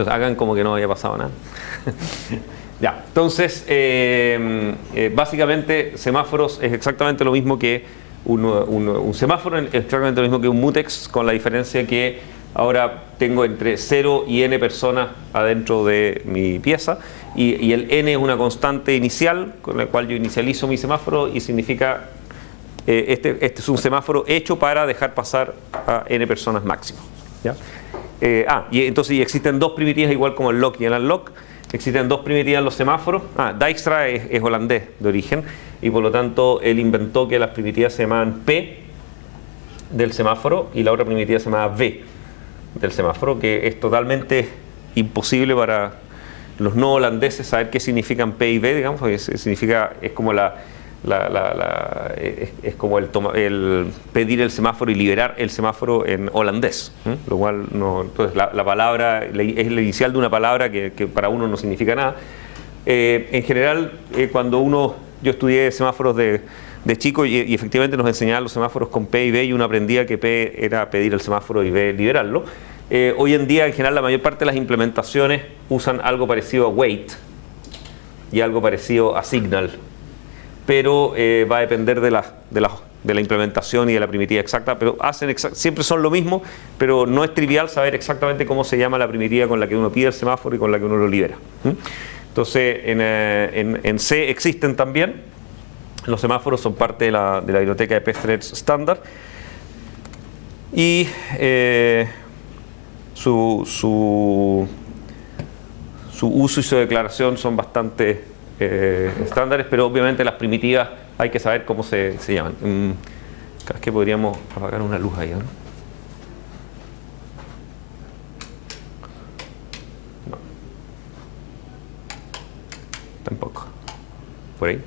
Entonces hagan como que no había pasado nada. Ya, entonces, básicamente semáforos es exactamente lo mismo que un semáforo, es exactamente lo mismo que un mutex, con la diferencia que ahora tengo entre 0 y n personas adentro de mi pieza, y el n es una constante inicial con la cual yo inicializo mi semáforo, y significa este es un semáforo hecho para dejar pasar a n personas máximo, ¿ya? Y entonces existen dos primitivas, igual como el lock y el unlock. Existen dos primitivas en los semáforos. Dijkstra es holandés de origen, y por lo tanto él inventó que las primitivas se llamaban P del semáforo y la otra primitiva se llamaba V del semáforo, que es totalmente imposible para los no holandeses saber qué significan P y V, digamos, porque significa, es como es como el pedir el semáforo y liberar el semáforo en holandés, lo cual no. Entonces la palabra es el inicial de una palabra que para uno no significa nada. En general, yo estudié semáforos de chico, y efectivamente nos enseñaban los semáforos con P y V, y uno aprendía que P era pedir el semáforo y V liberarlo. Hoy en día, en general, la mayor parte de las implementaciones usan algo parecido a wait y algo parecido a signal, pero va a depender de la implementación y de la primitiva exacta, pero siempre son lo mismo, pero no es trivial saber exactamente cómo se llama la primitiva con la que uno pide el semáforo y con la que uno lo libera. Entonces, en C existen también. Los semáforos son parte de la biblioteca de Pthreads estándar, y su uso y su declaración son bastante estándares, pero obviamente las primitivas hay que saber cómo se llaman. Es que podríamos apagar una luz ahí, ¿no? No. Tampoco. Por ahí.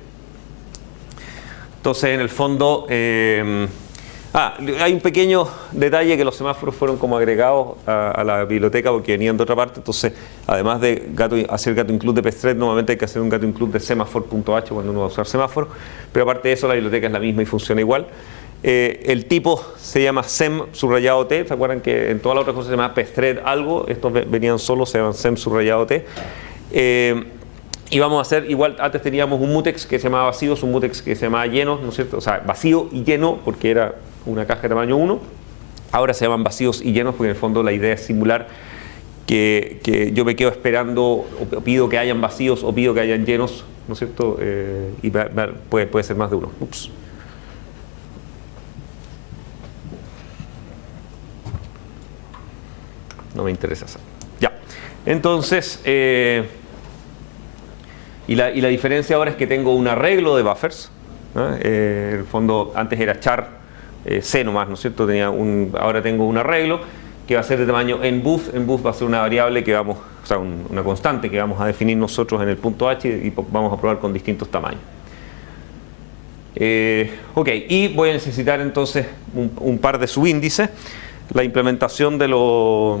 Entonces, en el fondo, hay un pequeño detalle, que los semáforos fueron como agregados a la biblioteca porque venían de otra parte. Entonces, además de hacer gato include de Pthreads, normalmente hay que hacer un gato include de semaphore.h cuando uno va a usar semáforo. Pero aparte de eso, la biblioteca es la misma y funciona igual. El tipo se llama sem subrayado t. ¿Se acuerdan que en todas las otras cosas se llama Pthread algo? Estos venían solos, se llaman sem subrayado t. Y vamos a hacer igual. Antes teníamos un mutex que se llamaba vacíos, un mutex que se llamaba llenos, ¿no es cierto? O sea, vacío y lleno, porque era una caja de tamaño 1. Ahora se llaman vacíos y llenos, porque en el fondo la idea es simular que yo me quedo esperando, o pido que hayan vacíos o pido que hayan llenos, ¿no es cierto? Y puede ser más de uno. Ups. No me interesa eso. Ya. Entonces, y la diferencia ahora es que tengo un arreglo de buffers, ¿no? En el fondo, antes era char C nomás, ¿no es cierto? Ahora tengo un arreglo que va a ser de tamaño enbuf. Enbuf va a ser una variable una constante que vamos a definir nosotros en el punto H, y vamos a probar con distintos tamaños. Y voy a necesitar entonces un par de subíndices. La implementación de los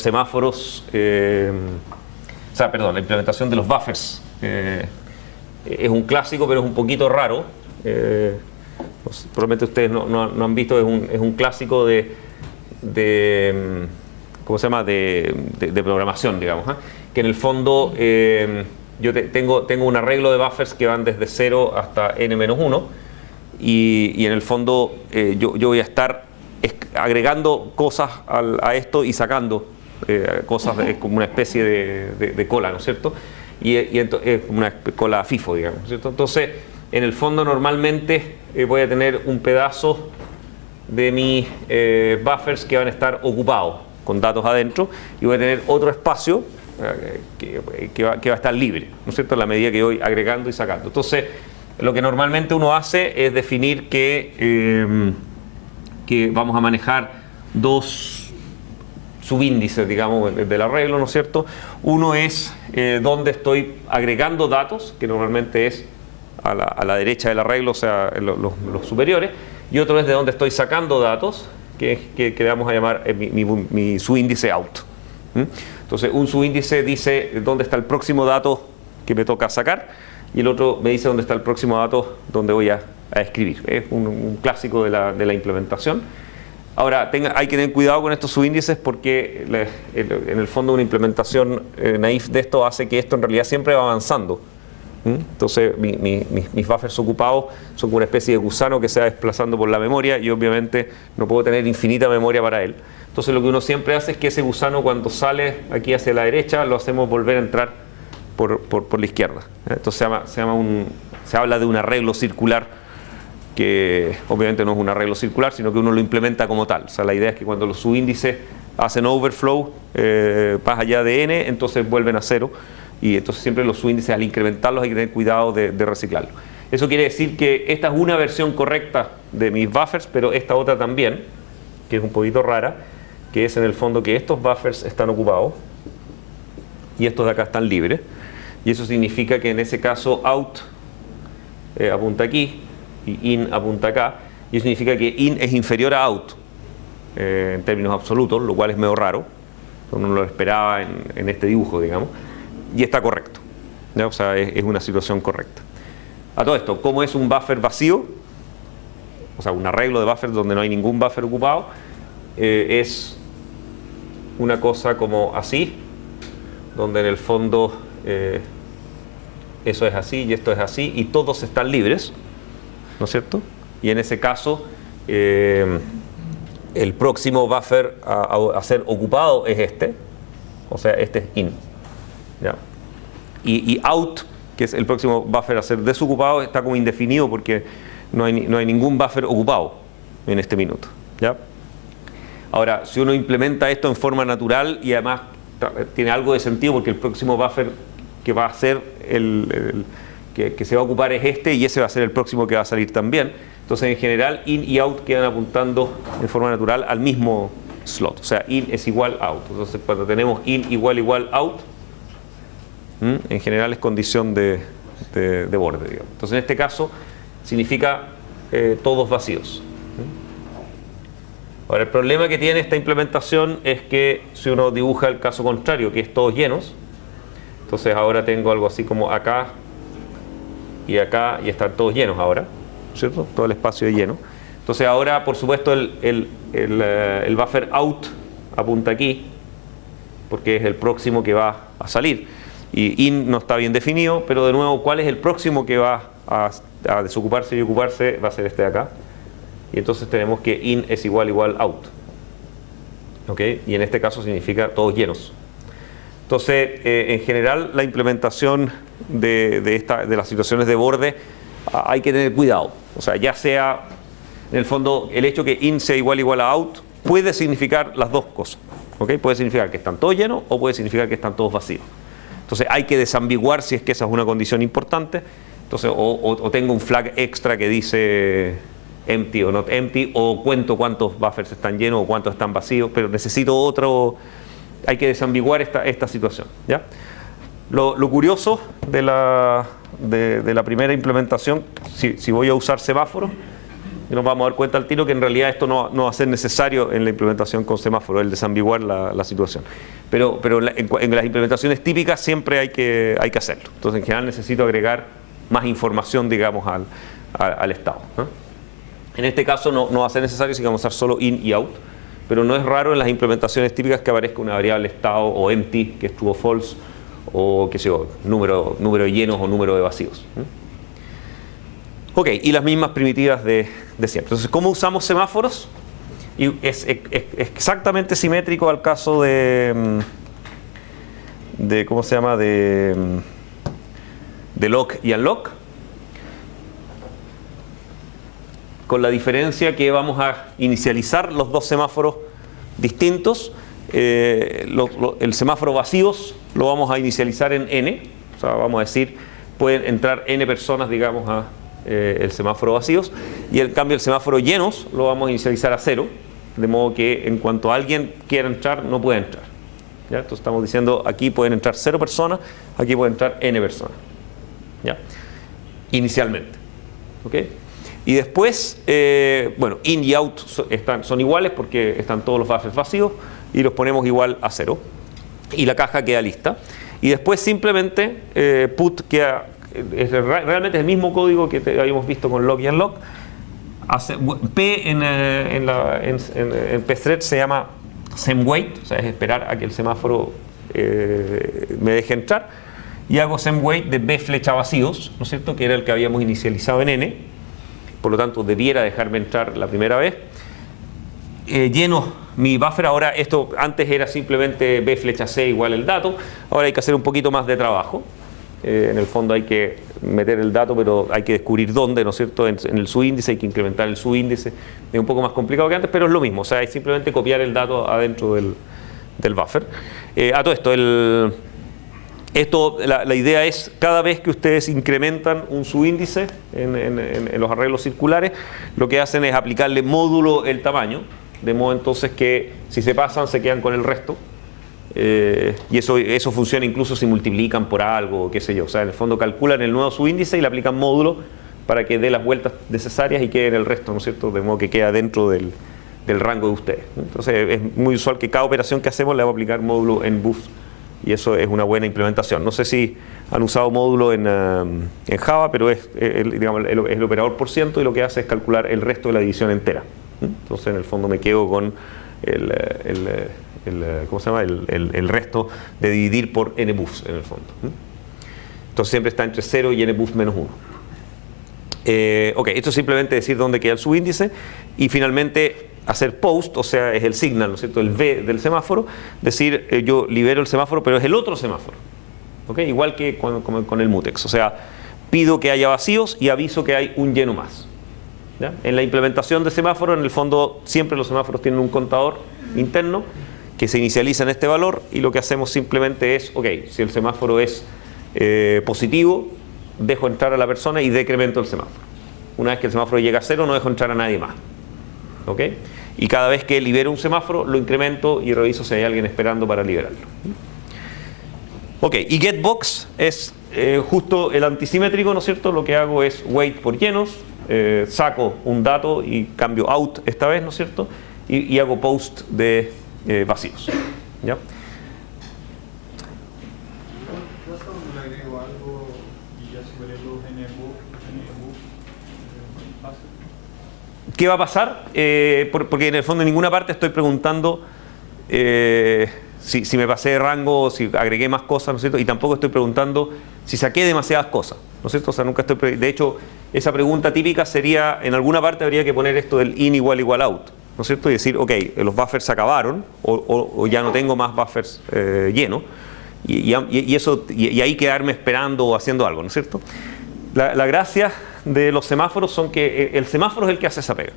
semáforos, la implementación de los buffers es un clásico, pero es un poquito raro. Probablemente ustedes no han visto, es un clásico de ¿cómo se llama? De programación, digamos, que en el fondo yo tengo un arreglo de buffers que van desde 0 hasta n-1, y en el fondo yo voy a estar agregando cosas a esto y sacando cosas, como una especie de cola, ¿no es cierto? Y es como una cola FIFO, digamos, ¿no es cierto? Entonces, en el fondo, normalmente voy a tener un pedazo de mis buffers que van a estar ocupados con datos adentro, y voy a tener otro espacio que va a estar libre, ¿no es cierto?, en la medida que voy agregando y sacando. Entonces, lo que normalmente uno hace es definir que vamos a manejar dos subíndices, digamos, del arreglo, ¿no es cierto? Uno es donde estoy agregando datos, que normalmente es a la derecha del arreglo, o sea, los superiores, y otro es de donde estoy sacando datos, que vamos a llamar mi subíndice out. Entonces, un subíndice dice dónde está el próximo dato que me toca sacar, y el otro me dice dónde está el próximo dato donde voy a escribir. Es un clásico de la implementación. Ahora, hay que tener cuidado con estos subíndices porque en el fondo una implementación naif de esto hace que esto en realidad siempre va avanzando. Entonces mis buffers ocupados son como una especie de gusano que se va desplazando por la memoria y obviamente no puedo tener infinita memoria para él. Entonces lo que uno siempre hace es que ese gusano cuando sale aquí hacia la derecha lo hacemos volver a entrar por la izquierda. Entonces se habla de un arreglo circular que obviamente no es un arreglo circular, sino que uno lo implementa como tal. O sea, la idea es que cuando los subíndices hacen overflow más allá de n, entonces vuelven a cero. Y entonces siempre los subíndices al incrementarlos hay que tener cuidado de reciclarlos. Eso quiere decir que esta es una versión correcta de mis buffers, pero esta otra también, que es un poquito rara, que es en el fondo que estos buffers están ocupados y estos de acá están libres. Y eso significa que en ese caso out apunta aquí y in apunta acá. Y eso significa que in es inferior a out en términos absolutos, lo cual es medio raro. Uno no lo esperaba en este dibujo, digamos. Y está correcto, ¿ya? O sea, es una situación correcta. A todo esto, ¿cómo es un buffer vacío? O sea, un arreglo de buffers donde no hay ningún buffer ocupado. Es una cosa como así, donde en el fondo eso es así y esto es así, y todos están libres, ¿no es cierto? Y en ese caso, el próximo buffer a ser ocupado es este, o sea, este es in. ¿Ya? Y out, que es el próximo buffer a ser desocupado, está como indefinido porque no hay ningún buffer ocupado en este minuto. ¿Ya? Ahora, si uno implementa esto en forma natural y además tiene algo de sentido porque el próximo buffer que va a ser que se va a ocupar es este y ese va a ser el próximo que va a salir también. Entonces, en general, in y out quedan apuntando en forma natural al mismo slot. O sea, in es igual out. Entonces, cuando tenemos in igual out, en general es condición de borde, digamos. Entonces en este caso significa todos vacíos. Ahora el problema que tiene esta implementación es que si uno dibuja el caso contrario, que es todos llenos, entonces ahora tengo algo así como acá y están todos llenos ahora, ¿cierto? Todo el espacio es lleno. Entonces ahora por supuesto el buffer out apunta aquí porque es el próximo que va a salir. Y in no está bien definido, pero de nuevo, ¿cuál es el próximo que va a desocuparse y ocuparse? Va a ser este de acá. Y entonces tenemos que in es igual out. ¿Ok? Y en este caso significa todos llenos. Entonces, en general, la implementación de las situaciones de borde hay que tener cuidado. O sea, ya sea, en el fondo, el hecho que in sea igual a out puede significar las dos cosas. ¿Ok? Puede significar que están todos llenos o puede significar que están todos vacíos. Entonces hay que desambiguar si es que esa es una condición importante. Entonces, o tengo un flag extra que dice empty o not empty, o cuento cuántos buffers están llenos o cuántos están vacíos, pero necesito otro. Hay que desambiguar esta situación, ¿ya? Lo curioso de la primera implementación, si voy a usar semáforos, nos vamos a dar cuenta al tiro que en realidad esto no va a ser necesario en la implementación con semáforo, el desambiguar la situación. Pero en las implementaciones típicas siempre hay que hacerlo. Entonces, en general necesito agregar más información, digamos, al estado, ¿no? En este caso no va a ser necesario, si vamos a usar solo in y out, pero no es raro en las implementaciones típicas que aparezca una variable estado o empty, que es true o false, o qué sé yo, número de llenos o número de vacíos. Ok, y las mismas primitivas de siempre. Entonces, ¿cómo usamos semáforos? Y es exactamente simétrico al caso de ¿cómo se llama? De lock y unlock, con la diferencia que vamos a inicializar los dos semáforos distintos. El semáforo vacíos lo vamos a inicializar en n, o sea, vamos a decir, pueden entrar n personas, digamos, a el semáforo vacíos, y en cambio el semáforo llenos lo vamos a inicializar a 0, de modo que en cuanto alguien quiera entrar, no puede entrar. ¿Ya? Entonces estamos diciendo, aquí pueden entrar 0 personas, aquí pueden entrar n personas. ¿Ya? Inicialmente. ¿Ok? Y después, bueno, in y out son iguales porque están todos los buffers vacíos y los ponemos igual a 0. Y la caja queda lista. Y después simplemente put queda, realmente es el mismo código que habíamos visto con lock y unlock. P en Pthread se llama semWait, o sea, es esperar a que el semáforo me deje entrar, y hago semWait de B flecha vacíos, ¿no es cierto?, que era el que habíamos inicializado en N, por lo tanto debiera dejarme entrar la primera vez. Lleno mi buffer. Ahora esto antes era simplemente B flecha C igual el dato, ahora hay que hacer un poquito más de trabajo. En el fondo hay que meter el dato, pero hay que descubrir dónde, ¿no es cierto? En el subíndice hay que incrementar el subíndice, es un poco más complicado que antes, pero es lo mismo, o sea, es simplemente copiar el dato adentro del buffer. A todo esto, la idea es, cada vez que ustedes incrementan un subíndice en los arreglos circulares, lo que hacen es aplicarle módulo el tamaño, de modo entonces que si se pasan se quedan con el resto. Y eso funciona incluso si multiplican por algo, qué sé yo. O sea, en el fondo calculan el nuevo subíndice y le aplican módulo para que dé las vueltas necesarias y quede en el resto, ¿no es cierto? De modo que queda dentro del rango de ustedes. Entonces es muy usual que cada operación que hacemos le vamos a aplicar módulo en buffs, y eso es una buena implementación. No sé si han usado módulo en Java, pero digamos, el operador por ciento, y lo que hace es calcular el resto de la división entera. Entonces en el fondo me quedo con ¿cómo se llama? El resto de dividir por nbuffs en el fondo. Entonces siempre está entre 0 y nbuff menos 1. Ok, esto es simplemente decir dónde queda el subíndice, y finalmente hacer post, o sea, es el signal, ¿no es cierto?, el V del semáforo, decir yo libero el semáforo, pero es el otro semáforo. ¿Ok? Igual que con el mutex, o sea, pido que haya vacíos y aviso que hay un lleno más. ¿Ya? En la implementación de semáforo, en el fondo, siempre los semáforos tienen un contador interno que se inicializa en este valor, y lo que hacemos simplemente es, ok, si el semáforo es positivo, dejo entrar a la persona y decremento el semáforo. Una vez que el semáforo llega a 0, no dejo entrar a nadie más. ¿Ok? Y cada vez que libero un semáforo, lo incremento y reviso si hay alguien esperando para liberarlo. Ok, y getBox es justo el antisimétrico, ¿no es cierto? Lo que hago es wait por llenos, saco un dato y cambio out esta vez, ¿no es cierto? Y hago post de vacíos. ¿Ya? ¿Qué va a pasar? Porque en el fondo en ninguna parte estoy preguntando si me pasé de rango, si agregué más cosas, ¿no es cierto? Y tampoco estoy preguntando si saqué demasiadas cosas, ¿no es cierto? O sea, nunca estoy... De hecho, esa pregunta típica sería, en alguna parte habría que poner esto del in igual out, ¿no es cierto? Y decir, ok, los buffers se acabaron, o ya no tengo más buffers llenos, y ahí quedarme esperando o haciendo algo, ¿no es cierto? La gracia de los semáforos son que el semáforo es el que hace esa pega.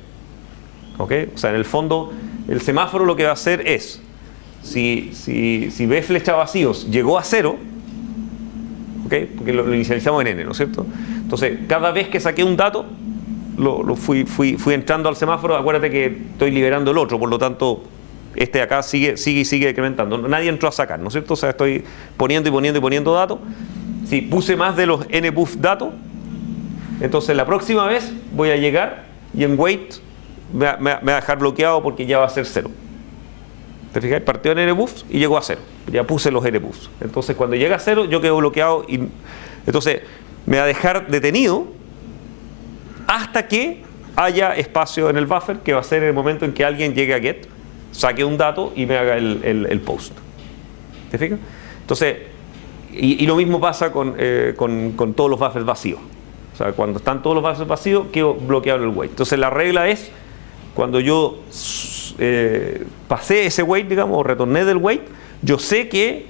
¿Ok? O sea, en el fondo, el semáforo lo que va a hacer es, si B flecha vacíos llegó a 0, ¿ok? Porque lo inicializamos en N, ¿no es cierto? Entonces, cada vez que saqué un dato, fui entrando al semáforo. Acuérdate que estoy liberando el otro, por lo tanto, este de acá sigue decrementando. Nadie entró a sacar, ¿no es cierto? O sea, estoy poniendo datos. Si puse más de los nbuff datos, entonces la próxima vez voy a llegar y en wait me va a dejar bloqueado porque ya va a ser 0. ¿Te fijáis? Partió en nbuffs y llegó a 0. Ya puse los nbuffs. Entonces cuando llega a 0 yo quedo bloqueado, y entonces me va a dejar detenido hasta que haya espacio en el buffer, que va a ser el momento en que alguien llegue a get, saque un dato y me haga el post. ¿Te fijas? Entonces, y lo mismo pasa con todos los buffers vacíos. O sea, cuando están todos los buffers vacíos, quedo bloqueado en el wait. Entonces la regla es, cuando yo pasé ese wait, digamos, o retorné del wait, yo sé que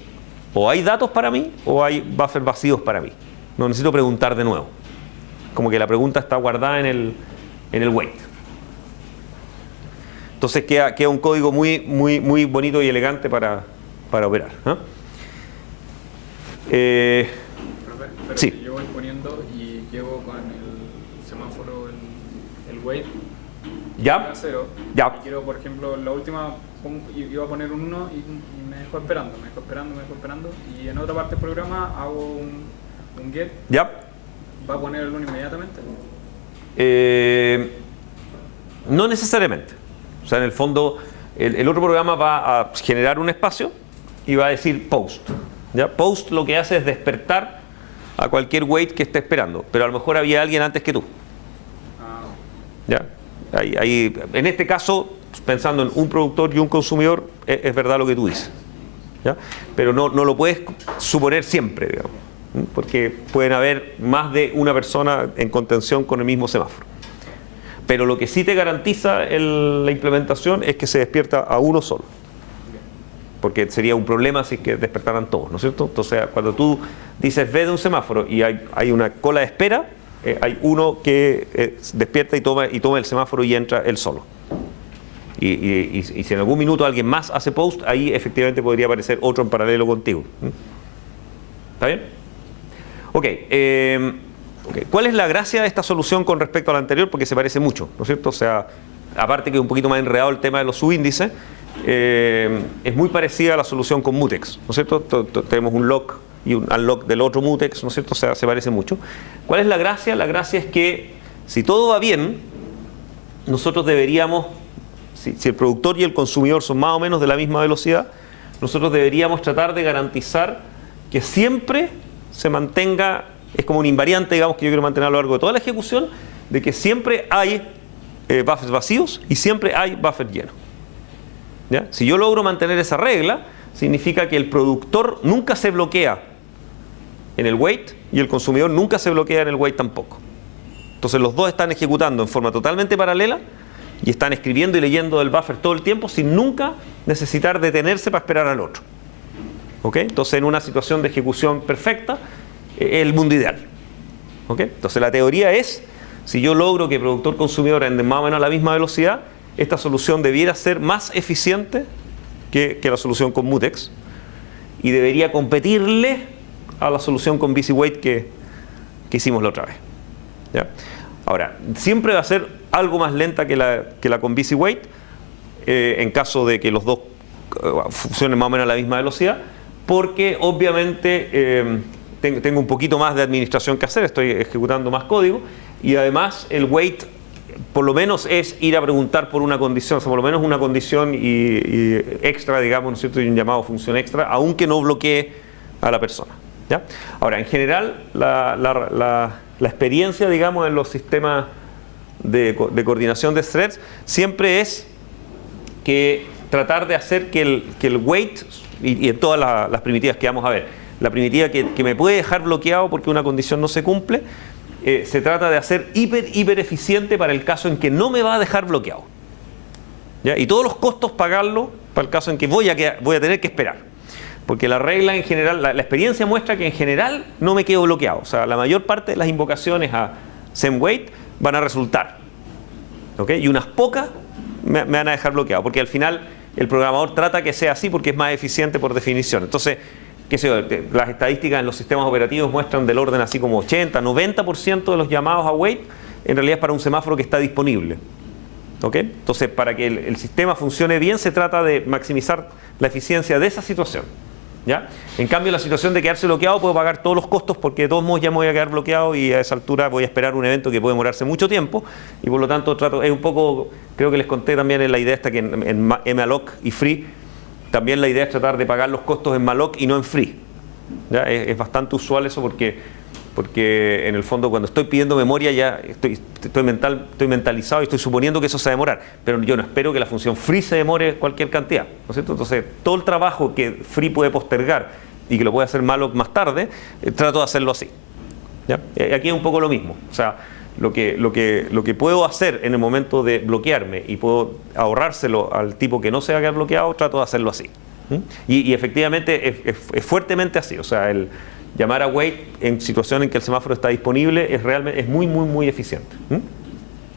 o hay datos para mí o hay buffers vacíos para mí. No necesito preguntar de nuevo. Como que la pregunta está guardada en el wait. Entonces queda un código muy bonito y elegante para operar, ¿no? Pero Sí. yo voy poniendo y llevo con el semáforo el wait ¿Ya? a 0. Ya. Y quiero, por ejemplo, la última iba a poner un 1 y me dejó esperando. Y en otra parte del programa hago un get. ¿Ya? ¿Va a poner el 1 inmediatamente? No necesariamente. O sea, en el fondo, el otro programa va a generar un espacio y va a decir post. ¿Ya? Post lo que hace es despertar a cualquier wait que esté esperando, pero a lo mejor había alguien antes que tú. Ah, ¿Ya? En este caso, pensando en un productor y un consumidor, es verdad lo que tú dices, ¿ya? Pero no lo puedes suponer siempre, digamos, porque pueden haber más de una persona en contención con el mismo semáforo. Pero lo que sí te garantiza la implementación es que se despierta a uno solo, porque sería un problema si es que despertaran todos, ¿no es cierto? Entonces, cuando tú dices ve de un semáforo y hay una cola de espera, hay uno que despierta y toma el semáforo y entra él solo. Y si en algún minuto alguien más hace post, ahí efectivamente podría aparecer otro en paralelo contigo. ¿Está bien? Ok. ¿Cuál es la gracia de esta solución con respecto a la anterior? Porque se parece mucho, ¿no es cierto? O sea, aparte que es un poquito más enredado el tema de los subíndices, es muy parecida a la solución con mutex, ¿no es cierto? Tenemos un lock y un unlock del otro mutex, ¿no es cierto? O sea, se parece mucho. ¿Cuál es la gracia? La gracia es que si todo va bien, nosotros deberíamos, si el productor y el consumidor son más o menos de la misma velocidad, nosotros deberíamos tratar de garantizar que siempre se mantenga, es como un invariante, digamos, que yo quiero mantener a lo largo de toda la ejecución, de que siempre hay buffers vacíos y siempre hay buffer lleno. ¿Ya? Si yo logro mantener esa regla, significa que el productor nunca se bloquea en el wait y el consumidor nunca se bloquea en el wait tampoco. Entonces los dos están ejecutando en forma totalmente paralela y están escribiendo y leyendo el buffer todo el tiempo sin nunca necesitar detenerse para esperar al otro. ¿Ok? Entonces, en una situación de ejecución perfecta, el mundo ideal. ¿Ok? Entonces, la teoría es, si yo logro que productor-consumidor anden más o menos a la misma velocidad, esta solución debiera ser más eficiente que la solución con mutex y debería competirle a la solución con busy wait que hicimos la otra vez. ¿Ya? Ahora, siempre va a ser algo más lenta que la con busy wait en caso de que los dos funcionen más o menos a la misma velocidad, porque obviamente tengo un poquito más de administración que hacer, estoy ejecutando más código y además el wait por lo menos es ir a preguntar por una condición, o sea, por lo menos una condición y extra, digamos, ¿no es cierto? Y un llamado función extra, aunque no bloquee a la persona. ¿Ya? Ahora, en general, la experiencia, digamos, en los sistemas de coordinación de threads siempre es que tratar de hacer que el wait, y en todas las primitivas que vamos a ver, la primitiva que me puede dejar bloqueado porque una condición no se cumple, se trata de hacer hiper eficiente para el caso en que no me va a dejar bloqueado. ¿Ya? Y todos los costos pagarlo para el caso en que voy a tener que esperar. Porque la regla en general, la experiencia muestra que en general no me quedo bloqueado. O sea, la mayor parte de las invocaciones a semWait van a resultar. ¿Ok? Y unas pocas me van a dejar bloqueado. Porque al final el programador trata que sea así porque es más eficiente por definición. Entonces, qué sé yo, las estadísticas en los sistemas operativos muestran del orden así como 80, 90% de los llamados a wait en realidad es para un semáforo que está disponible. ¿Ok? Entonces, para que el sistema funcione bien, se trata de maximizar la eficiencia de esa situación. ¿Ya? En cambio, la situación de quedarse bloqueado, puedo pagar todos los costos porque de todos modos ya me voy a quedar bloqueado y a esa altura voy a esperar un evento que puede demorarse mucho tiempo y por lo tanto es un poco, creo que les conté también en la idea esta que en malloc y free también la idea es tratar de pagar los costos en malloc y no en free. ¿Ya? Es bastante usual eso porque en el fondo cuando estoy pidiendo memoria ya estoy mentalizado y estoy suponiendo que eso se va a demorar, pero yo no espero que la función free se demore cualquier cantidad, ¿no es cierto? Entonces todo el trabajo que free puede postergar y que lo puede hacer malloc más tarde, trato de hacerlo así. ¿Ya? Aquí es un poco lo mismo, o sea, lo que puedo hacer en el momento de bloquearme y puedo ahorrárselo al tipo que no se va a quedar bloqueado, trato de hacerlo así. Y efectivamente es fuertemente así, o sea, el llamar a wait en situación en que el semáforo está disponible es muy eficiente.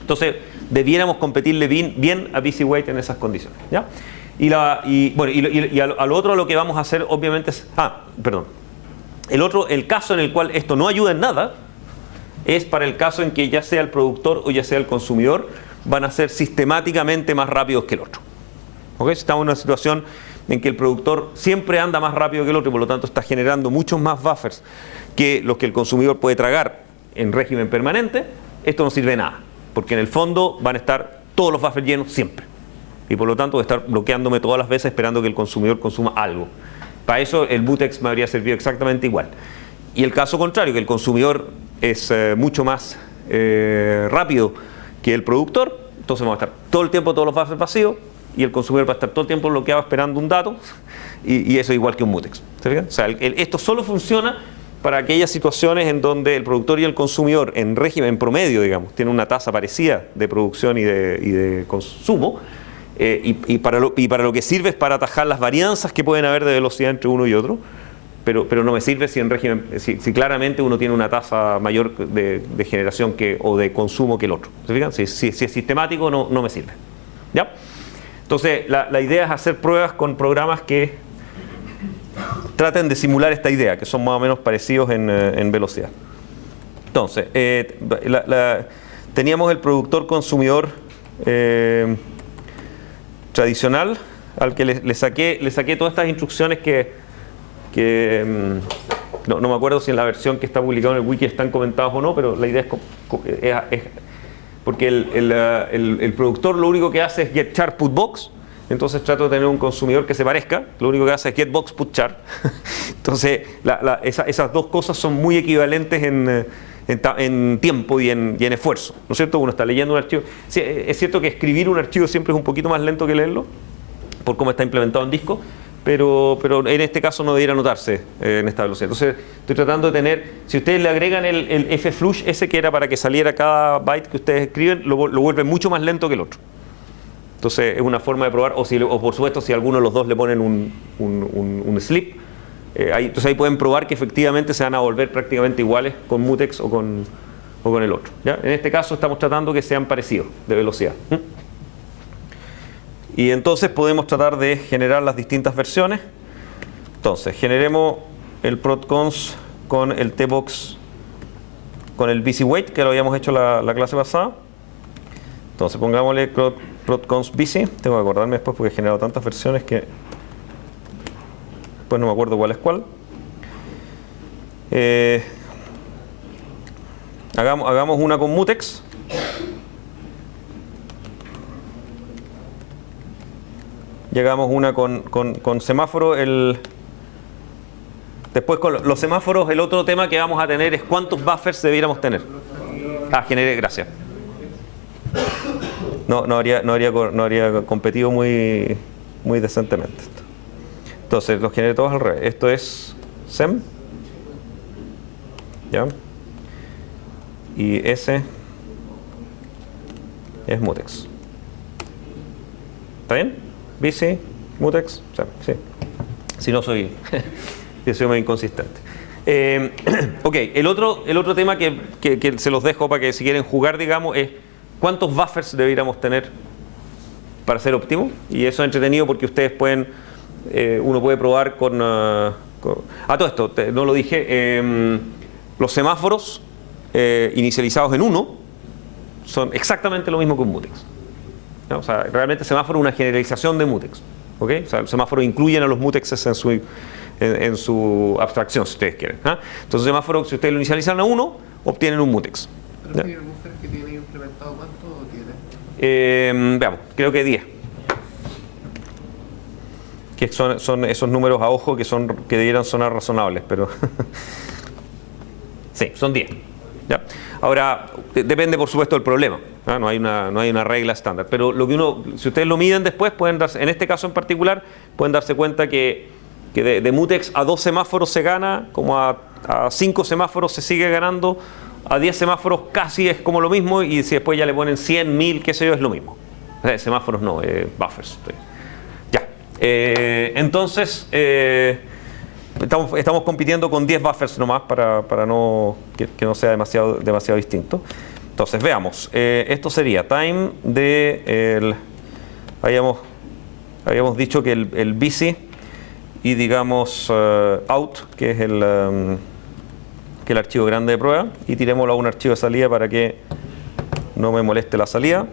Entonces, debiéramos competirle bien a busy wait en esas condiciones. ¿Ya? Al otro lo que vamos a hacer obviamente es... El caso en el cual esto no ayuda en nada es para el caso en que ya sea el productor o ya sea el consumidor van a ser sistemáticamente más rápidos que el otro. ¿Okay? Si estamos en una situación en que el productor siempre anda más rápido que el otro y por lo tanto está generando muchos más buffers que los que el consumidor puede tragar en régimen permanente, esto no sirve de nada, porque en el fondo van a estar todos los buffers llenos siempre y por lo tanto voy a estar bloqueándome todas las veces esperando que el consumidor consuma algo. Para eso el mutex me habría servido exactamente igual. Y el caso contrario, que el consumidor es mucho más rápido que el productor, entonces vamos a estar todo el tiempo todos los buffers vacíos y el consumidor va a estar todo el tiempo bloqueado esperando un dato y eso es igual que un mutex. ¿Se fijan? O sea, esto solo funciona para aquellas situaciones en donde el productor y el consumidor en régimen promedio, digamos, tienen una tasa parecida de producción y de consumo, y para lo que sirve es para atajar las varianzas que pueden haber de velocidad entre uno y otro, pero no me sirve si en régimen, si claramente uno tiene una tasa mayor de generación o de consumo que el otro. ¿Se fijan? Si es sistemático, no me sirve. ¿Ya? Entonces, la idea es hacer pruebas con programas que traten de simular esta idea, que son más o menos parecidos en velocidad. Entonces, teníamos el productor consumidor tradicional, al que le saqué todas estas instrucciones no me acuerdo si en la versión que está publicada en el wiki están comentados o no, pero la idea es porque el productor lo único que hace es get char put box. Entonces trato de tener un consumidor que se parezca, lo único que hace es getBox put char. Entonces esas dos cosas son muy equivalentes en tiempo y en esfuerzo, ¿no es cierto? Uno está leyendo un archivo. Sí, es cierto que escribir un archivo siempre es un poquito más lento que leerlo, por cómo está implementado en disco, pero en este caso no debiera notarse en esta velocidad. Entonces estoy tratando de tener, si ustedes le agregan el fflush ese que era para que saliera cada byte que ustedes escriben, lo vuelve mucho más lento que el otro. Entonces es una forma de probar, o por supuesto si alguno de los dos le ponen un sleep, entonces ahí pueden probar que efectivamente se van a volver prácticamente iguales con mutex o con el otro. ¿Ya? En este caso estamos tratando que sean parecidos de velocidad. Y entonces podemos tratar de generar las distintas versiones. Entonces generemos el protcons con el tbox, con el busy-wait que lo habíamos hecho la clase pasada. Entonces pongámosle protcons busy, tengo que acordarme después porque he generado tantas versiones que después no me acuerdo cuál es cuál. Hagamos una con mutex. Y hagamos una con semáforo. Después con los semáforos, el otro tema que vamos a tener es cuántos buffers debiéramos tener. Generé, gracias. No habría competido muy decentemente esto. Entonces los generé todos al revés. Esto es sem, ¿ya? Y ese es mutex. ¿Está bien? Busy, mutex, o sea, sí. Si no soy muy inconsistente. Ok, el otro tema que se los dejo para que si quieren jugar, digamos, es cuántos buffers deberíamos tener para ser óptimo. Y eso es entretenido porque ustedes pueden, uno puede probar con todo esto, no lo dije, los semáforos inicializados en 1 son exactamente lo mismo que un mutex. ¿No? O sea, realmente el semáforo es una generalización de mutex. ¿Okay? O sea, el semáforo incluyen a los mutexes en su abstracción, si ustedes quieren. Entonces, el semáforo, si ustedes lo inicializan a 1, obtienen un mutex. ¿Pero el buffer que tiene implementado cuánto tiene? Veamos, creo que 10. Que son esos números a ojo que debieran sonar razonables, pero sí, son 10. ¿Ya? Ahora, depende por supuesto del problema. No hay una regla estándar, pero si ustedes lo miden después, en este caso en particular, pueden darse cuenta que de mutex a 2 semáforos se gana, como a 5 semáforos se sigue ganando, a 10 semáforos casi es como lo mismo, y si después ya le ponen 100, 1000, qué sé yo, es lo mismo. Semáforos no, buffers. Ya. Entonces, estamos compitiendo con 10 buffers nomás para que no sea demasiado distinto. Entonces, veamos. Esto sería time habíamos dicho que el busy y digamos out, que es el archivo grande de prueba, y tirémoslo a un archivo de salida para que no me moleste la salida.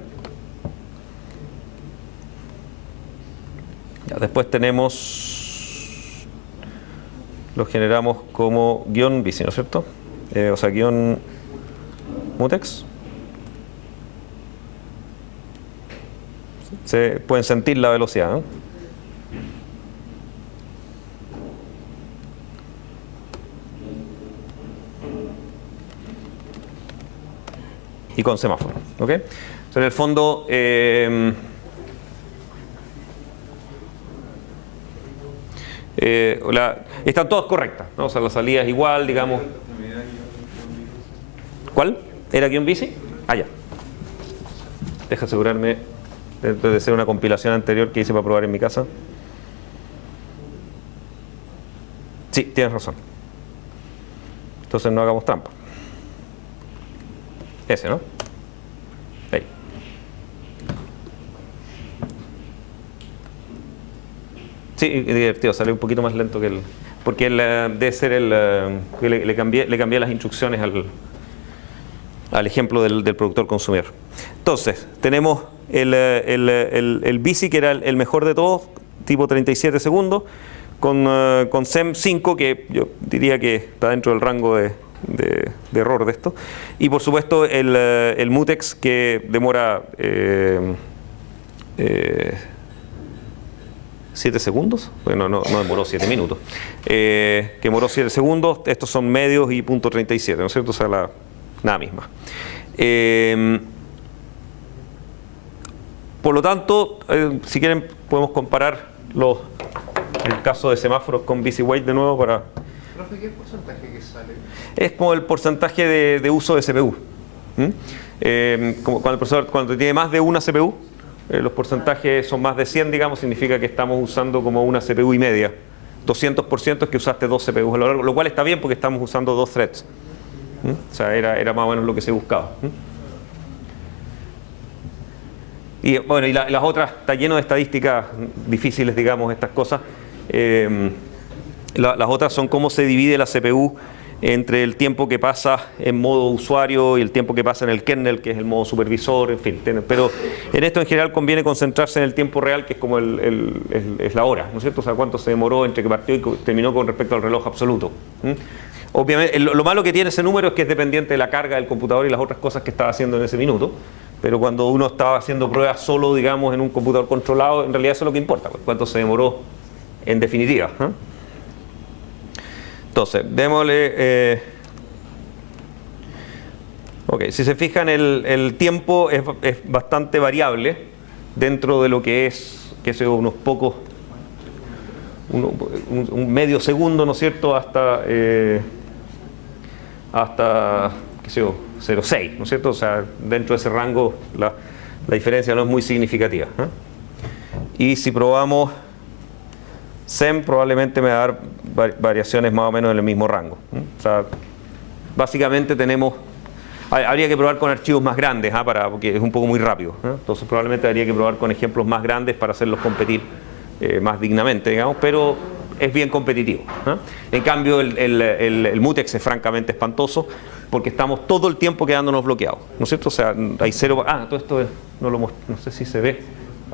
Ya, después lo generamos como guión busy, ¿no es cierto? O sea, guión mutex. Se pueden sentir la velocidad, ¿no? Y con semáforo, ¿ok? O sea, en el fondo, están todas correctas, ¿no? O sea, la salida es igual, digamos. ¿Cuál? ¿Era guión bici? Ah, ya. Deja asegurarme de ser una compilación anterior que hice para probar en mi casa. Sí, tienes razón. Entonces no hagamos trampa. Ese, ¿no? Ahí. Sí, es divertido, sale un poquito más lento que el... Porque debe ser le cambié las instrucciones al ejemplo del productor consumidor. Entonces, tenemos el bici, que era el mejor de todos, tipo 37 segundos, con SEM 5, que yo diría que está dentro del rango de error de esto. Y por supuesto el Mutex, que demora 7 segundos, bueno, no demoró 7 minutos, que demoró 7 segundos. Estos son medios y punto 37, ¿no es cierto? O sea, nada misma. Por lo tanto, si quieren podemos comparar el caso de semáforos con BusyWait de nuevo para... Profe, ¿qué porcentaje que sale? Es como el porcentaje de uso de CPU. Como cuando tiene más de una CPU, los porcentajes son más de 100, digamos, significa que estamos usando como una CPU y media. 200% es que usaste 2 CPUs a lo largo, lo cual está bien porque estamos usando 2 threads. O sea, era más o menos lo que se buscaba. Y bueno, y las otras, está lleno de estadísticas difíciles, digamos, estas cosas. Las otras son cómo se divide la CPU entre el tiempo que pasa en modo usuario y el tiempo que pasa en el kernel, que es el modo supervisor, en fin. Pero en esto en general conviene concentrarse en el tiempo real, que es como es la hora, ¿no es cierto? O sea, cuánto se demoró entre que partió y terminó con respecto al reloj absoluto. Obviamente, lo malo que tiene ese número es que es dependiente de la carga del computador y las otras cosas que estaba haciendo en ese minuto. Pero cuando uno estaba haciendo pruebas solo, digamos, en un computador controlado, en realidad eso es lo que importa, pues, cuánto se demoró en definitiva. Entonces, démosle... ok, si se fijan, el tiempo es bastante variable dentro de lo que es, qué sé yo, unos pocos... un medio segundo, ¿no es cierto?, hasta qué sé yo, 0,6, ¿no es cierto? O sea, dentro de ese rango la diferencia no es muy significativa. Y si probamos SEM, probablemente me va a dar variaciones más o menos en el mismo rango. O sea, básicamente habría que probar con archivos más grandes, porque es un poco muy rápido. Entonces probablemente habría que probar con ejemplos más grandes para hacerlos competir más dignamente, digamos, pero es bien competitivo. En cambio, el Mutex es francamente espantoso porque estamos todo el tiempo quedándonos bloqueados, ¿no es cierto? O sea, hay cero... todo esto no sé si se ve,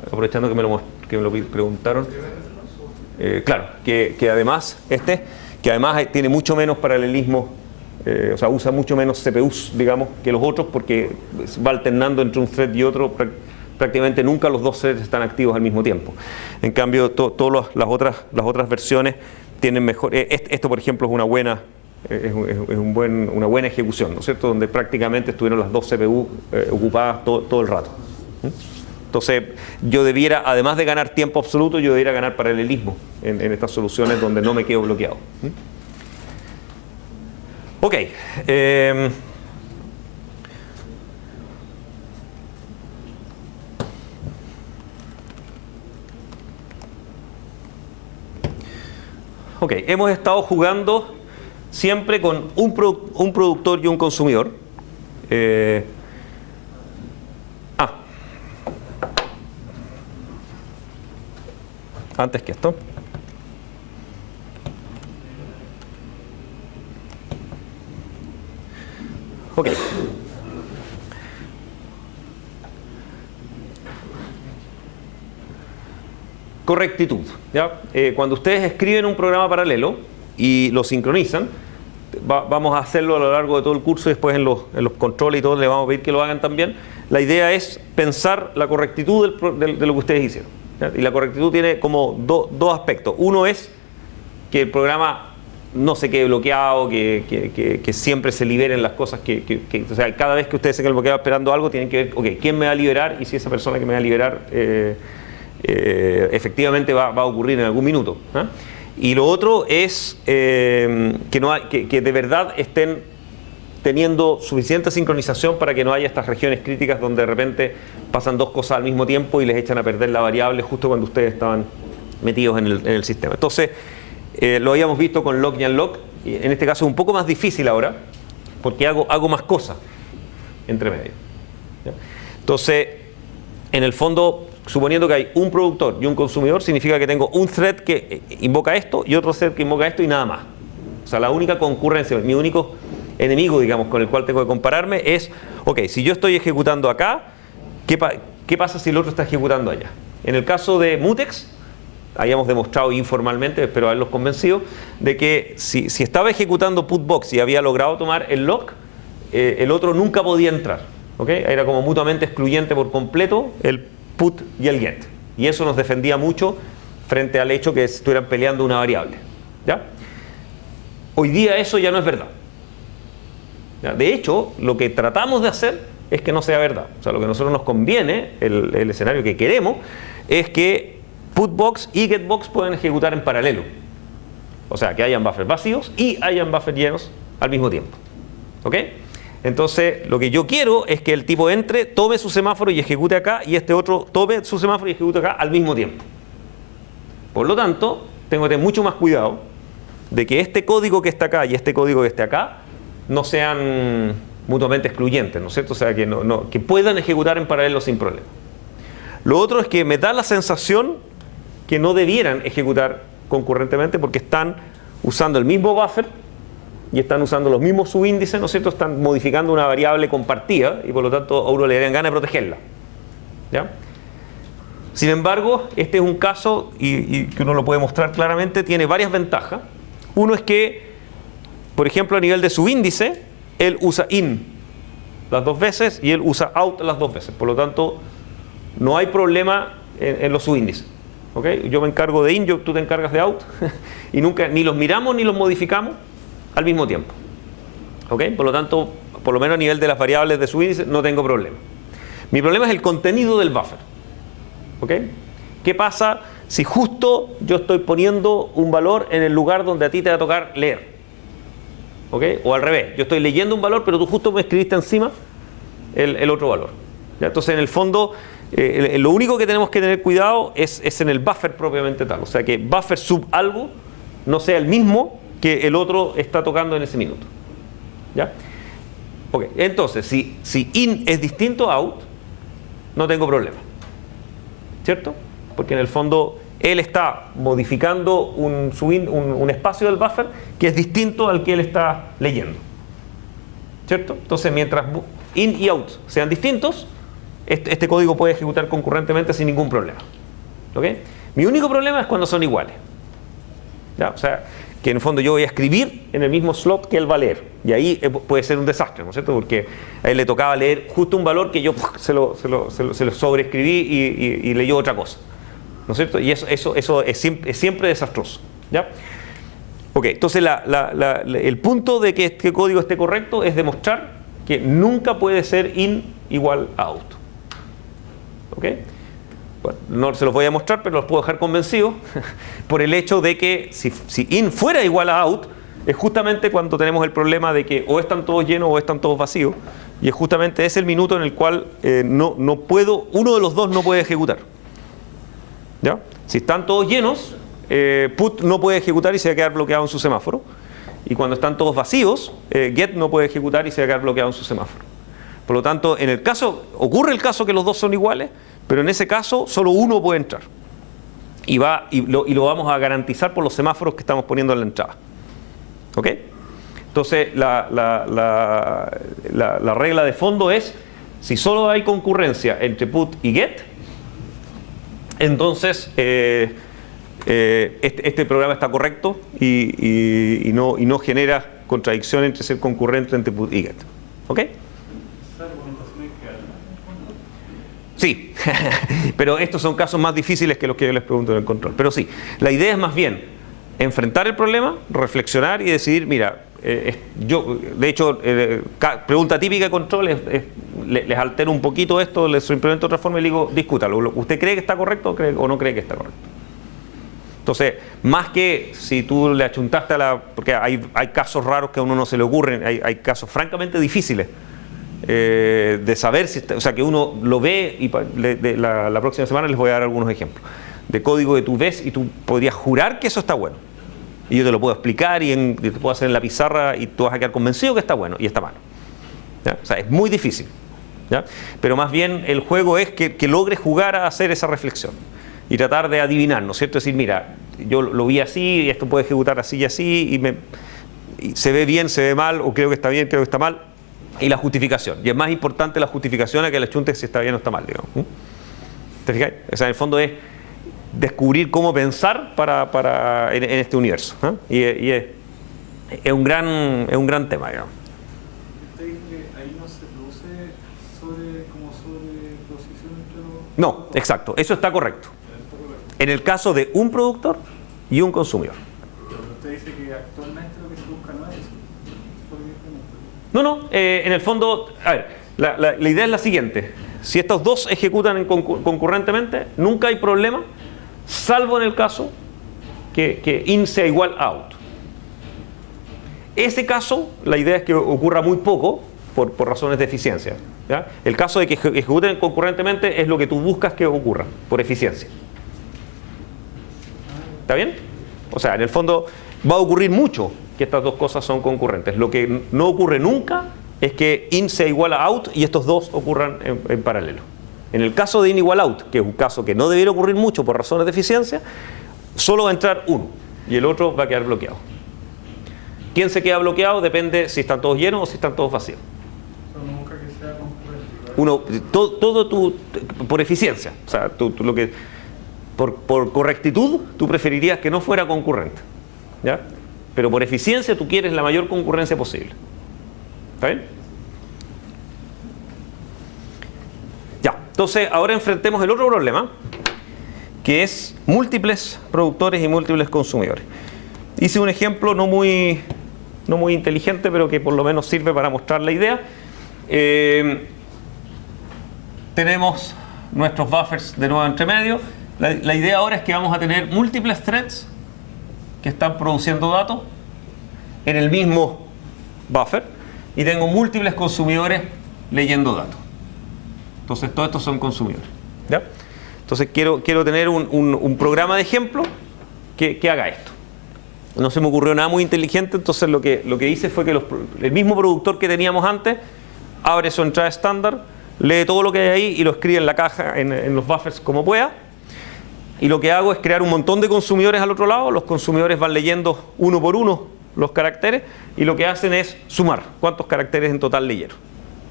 aprovechando que me lo preguntaron. Claro, que además tiene mucho menos paralelismo, o sea, usa mucho menos CPUs, digamos, que los otros, porque va alternando entre un thread y otro. Prácticamente nunca los dos threads están activos al mismo tiempo. En cambio, todas las otras versiones tienen mejor... Esto, por ejemplo, es una buena ejecución, ¿no es cierto? Donde prácticamente estuvieron las dos CPU ocupadas todo el rato. Entonces, yo debiera, además de ganar tiempo absoluto, yo debiera ganar paralelismo en estas soluciones donde no me quedo bloqueado. Ok. Ok, hemos estado jugando siempre con un productor y un consumidor. Antes que esto. Ok. Correctitud, ¿ya? Cuando ustedes escriben un programa paralelo y lo sincronizan, vamos a hacerlo a lo largo de todo el curso y después en los controles y todo les vamos a pedir que lo hagan también. La idea es pensar la correctitud de lo que ustedes hicieron, ¿ya? Y la correctitud tiene como dos aspectos. Uno es que el programa no se quede bloqueado, que siempre se liberen las cosas o sea, cada vez que ustedes se queden bloqueados esperando algo, tienen que ver, ok, ¿quién me va a liberar? Y si esa persona que me va a liberar efectivamente va a ocurrir en algún minuto. Y lo otro es que de verdad estén teniendo suficiente sincronización para que no haya estas regiones críticas donde de repente pasan dos cosas al mismo tiempo y les echan a perder la variable justo cuando ustedes estaban metidos en el sistema. Entonces, lo habíamos visto con lock y unlock, y en este caso es un poco más difícil ahora, porque hago más cosas entre medio. ¿Ya? Entonces, en el fondo, suponiendo que hay un productor y un consumidor, significa que tengo un thread que invoca esto y otro thread que invoca esto y nada más. O sea, la única concurrencia, mi único enemigo, digamos, con el cual tengo que compararme es, ok, si yo estoy ejecutando acá, ¿qué pasa si el otro está ejecutando allá? En el caso de Mutex, habíamos demostrado informalmente, espero haberlos convencido, de que si estaba ejecutando putbox y había logrado tomar el lock, el otro nunca podía entrar. ¿Okay? Era como mutuamente excluyente por completo el put y el get. Y eso nos defendía mucho frente al hecho que estuvieran peleando una variable. ¿Ya? Hoy día eso ya no es verdad. ¿Ya? De hecho, lo que tratamos de hacer es que no sea verdad. O sea, lo que a nosotros nos conviene, el escenario que queremos, es que putbox y getbox pueden ejecutar en paralelo. O sea, que hayan buffers vacíos y hayan buffers llenos al mismo tiempo. ¿Ok? Entonces, lo que yo quiero es que el tipo entre, tome su semáforo y ejecute acá, y este otro tome su semáforo y ejecute acá al mismo tiempo. Por lo tanto, tengo que tener mucho más cuidado de que este código que está acá y este código que esté acá no sean mutuamente excluyentes, ¿no es cierto? O sea, que puedan ejecutar en paralelo sin problema. Lo otro es que me da la sensación que no debieran ejecutar concurrentemente porque están usando el mismo buffer y están usando los mismos subíndices, ¿no es cierto? Están modificando una variable compartida y por lo tanto a uno le darían ganas de protegerla. ¿Ya? Sin embargo, este es un caso, y que uno lo puede mostrar claramente, tiene varias ventajas. Uno es que, por ejemplo, a nivel de subíndice, él usa in las dos veces y él usa out las dos veces. Por lo tanto, no hay problema en los subíndices. ¿Okay? Yo me encargo de in, tú te encargas de out y nunca ni los miramos ni los modificamos al mismo tiempo. ¿Okay? Por lo tanto, por lo menos a nivel de las variables de subíndice no tengo problema. Mi problema es el contenido del buffer. ¿Okay? ¿Qué pasa si justo yo estoy poniendo un valor en el lugar donde a ti te va a tocar leer? ¿Okay? O al revés, yo estoy leyendo un valor pero tú justo me escribiste encima el otro valor. ¿Ya? Entonces, en el fondo, lo único que tenemos que tener cuidado es en el buffer propiamente tal. O sea, que buffer sub algo no sea el mismo que el otro está tocando en ese minuto. ¿Ya? Ok, entonces, si in es distinto a out, no tengo problema. ¿Cierto? Porque en el fondo él está modificando un espacio del buffer que es distinto al que él está leyendo. ¿Cierto? Entonces, mientras in y out sean distintos, este código puede ejecutar concurrentemente sin ningún problema. ¿Ok? Mi único problema es cuando son iguales. ¿Ya? O sea, que en el fondo yo voy a escribir en el mismo slot que él va a leer. Y ahí puede ser un desastre, ¿no es cierto? Porque a él le tocaba leer justo un valor que yo se lo sobreescribí y leyó otra cosa. ¿No es cierto? Y eso es siempre desastroso. ¿Ya? Ok, entonces el punto de que este código esté correcto es demostrar que nunca puede ser in igual a out. ¿Ok? Bueno, no se los voy a mostrar, pero los puedo dejar convencidos por el hecho de que si in fuera igual a out, es justamente cuando tenemos el problema de que o están todos llenos o están todos vacíos, y es justamente ese el minuto en el cual uno de los dos no puede ejecutar. ¿Ya? Si están todos llenos, put no puede ejecutar y se va a quedar bloqueado en su semáforo, y cuando están todos vacíos, get no puede ejecutar y se va a quedar bloqueado en su semáforo. Por lo tanto, ocurre el caso que los dos son iguales, pero en ese caso solo uno puede entrar. Y lo vamos a garantizar por los semáforos que estamos poniendo en la entrada. ¿Ok? Entonces, la regla de fondo es, si solo hay concurrencia entre put y get, entonces este programa está correcto y no genera contradicción entre ser concurrente entre put y get. ¿Ok? Sí, pero estos son casos más difíciles que los que yo les pregunto en el control. Pero sí, la idea es más bien enfrentar el problema, reflexionar y decidir, mira, yo, de hecho, pregunta típica de control les altero un poquito esto, les implemento de otra forma y le digo, discútalo. ¿Usted cree que está correcto o no cree que está correcto? Entonces, más que si tú le achuntaste porque hay casos raros que a uno no se le ocurren, hay casos francamente difíciles de saber si está, o sea, que uno lo ve y la próxima semana les voy a dar algunos ejemplos de código que tú ves y tú podrías jurar que eso está bueno. Y yo te lo puedo explicar y te puedo hacer en la pizarra y tú vas a quedar convencido que está bueno y está mal. ¿Ya? O sea, es muy difícil. ¿Ya? Pero más bien el juego es que logres jugar a hacer esa reflexión y tratar de adivinar, ¿no es cierto? Es decir, mira, yo lo vi así y esto puede ejecutar así y así y se ve bien, se ve mal, o creo que está bien, creo que está mal. Y la justificación. Y es más importante la justificación a que le achuntes si está bien o está mal, digamos. ¿Te fijáis? O sea, en el fondo es descubrir cómo pensar en este universo. Y es un gran tema, digamos. ¿Usted dice que ahí no se produce sobreposición entre los...? No, exacto, eso está correcto. En el caso de un productor y un consumidor. Usted dice que actualmente lo que se busca no es eso. No, en el fondo, a ver, la idea es la siguiente. Si estos dos ejecutan concurrentemente, nunca hay problema, salvo en el caso que in sea igual a out. Ese caso, la idea es que ocurra muy poco por razones de eficiencia. ¿Ya? El caso de que ejecuten concurrentemente es lo que tú buscas que ocurra, por eficiencia. ¿Está bien? O sea, en el fondo va a ocurrir mucho que estas dos cosas son concurrentes. Lo que no ocurre nunca es que in sea igual a out y estos dos ocurran en paralelo. En el caso de in igual a out, que es un caso que no debiera ocurrir mucho por razones de eficiencia, solo va a entrar uno y el otro va a quedar bloqueado. ¿Quién se queda bloqueado? Depende si están todos llenos o si están todos vacíos. Pero nunca que sea concurrente. Uno, todo por eficiencia, o sea, lo que por correctitud tú preferirías que no fuera concurrente, ¿ya? Pero por eficiencia tú quieres la mayor concurrencia posible. ¿Está bien? Ya, entonces ahora enfrentemos el otro problema, que es múltiples productores y múltiples consumidores. Hice un ejemplo no muy inteligente, pero que por lo menos sirve para mostrar la idea. Tenemos nuestros buffers de nuevo entre medio. La idea ahora es que vamos a tener múltiples threads que están produciendo datos en el mismo buffer y tengo múltiples consumidores leyendo datos. Entonces todos estos son consumidores. ¿Ya? Entonces quiero tener un programa de ejemplo que haga esto. No se me ocurrió nada muy inteligente, entonces lo que hice fue que el mismo productor que teníamos antes abre su entrada estándar, lee todo lo que hay ahí y lo escribe en la caja, en los buffers como pueda. Y lo que hago es crear un montón de consumidores al otro lado. Los consumidores van leyendo uno por uno los caracteres y lo que hacen es sumar cuántos caracteres en total leyeron.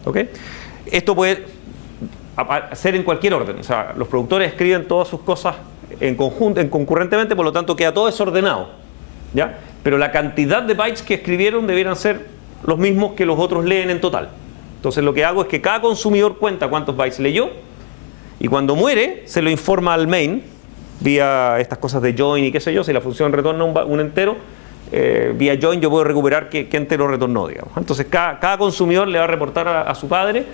¿Okay? Esto puede ser en cualquier orden. O sea, los productores escriben todas sus cosas en conjunto, concurrentemente, por lo tanto queda todo desordenado. ¿Ya? Pero la cantidad de bytes que escribieron debieran ser los mismos que los otros leen en total. Entonces lo que hago es que cada consumidor cuenta cuántos bytes leyó y cuando muere se lo informa al main vía estas cosas de join y qué sé yo. Si la función retorna un entero, vía join yo puedo recuperar qué entero retornó, digamos. Entonces cada consumidor le va a reportar a su padre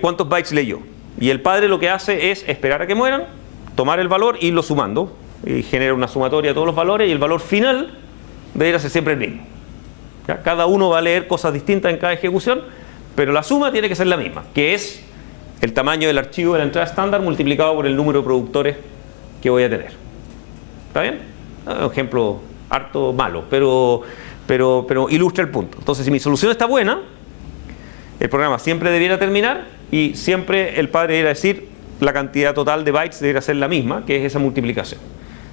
cuántos bytes leyó. Y el padre lo que hace es esperar a que mueran, tomar el valor e irlo sumando. Y genera una sumatoria de todos los valores y el valor final debería ser siempre el mismo. ¿Ya? Cada uno va a leer cosas distintas en cada ejecución, pero la suma tiene que ser la misma, que es el tamaño del archivo de la entrada estándar multiplicado por el número de productores que voy a tener. ¿Está bien? Un ejemplo harto malo, pero ilustra el punto. Entonces, si mi solución está buena, el programa siempre debiera terminar y siempre el padre debiera decir la cantidad total de bytes debería ser la misma, que es esa multiplicación.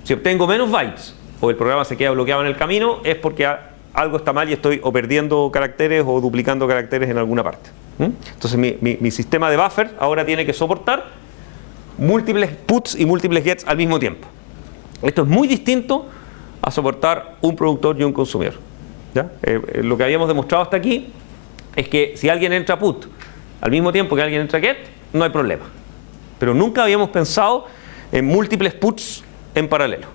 Si obtengo menos bytes o el programa se queda bloqueado en el camino, es porque algo está mal y estoy o perdiendo caracteres o duplicando caracteres en alguna parte. Entonces mi sistema de buffer ahora tiene que soportar múltiples puts y múltiples gets al mismo tiempo. Esto es muy distinto a soportar un productor y un consumidor. ¿Ya? Lo que habíamos demostrado hasta aquí es que si alguien entra put al mismo tiempo que alguien entra get, no hay problema. Pero nunca habíamos pensado en múltiples puts en paralelo.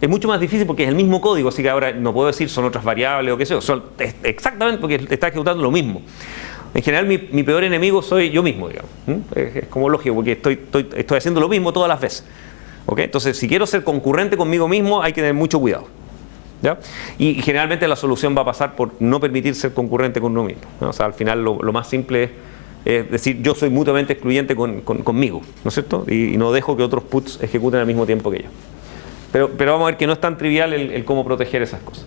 es mucho más difícil porque es el mismo código, así que ahora no puedo decir son otras variables o qué sé yo, son exactamente porque está ejecutando lo mismo. En general mi peor enemigo soy yo mismo, digamos. Es como lógico porque estoy haciendo lo mismo todas las veces. ¿Okay? Entonces, si quiero ser concurrente conmigo mismo, hay que tener mucho cuidado. ¿Ya? Y generalmente la solución va a pasar por no permitir ser concurrente con uno mismo, ¿no? O sea, al final lo más simple es decir, yo soy mutuamente excluyente conmigo, ¿no es cierto? Y no dejo que otros puts ejecuten al mismo tiempo que yo. Pero vamos a ver que no es tan trivial el cómo proteger esas cosas.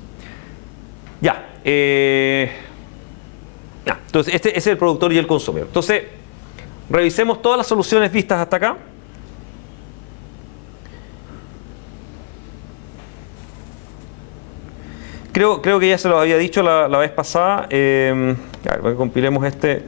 Ya. Entonces, este es el productor y el consumidor. Entonces, revisemos todas las soluciones vistas hasta acá. Creo que ya se lo había dicho la vez pasada. A ver, compilemos este.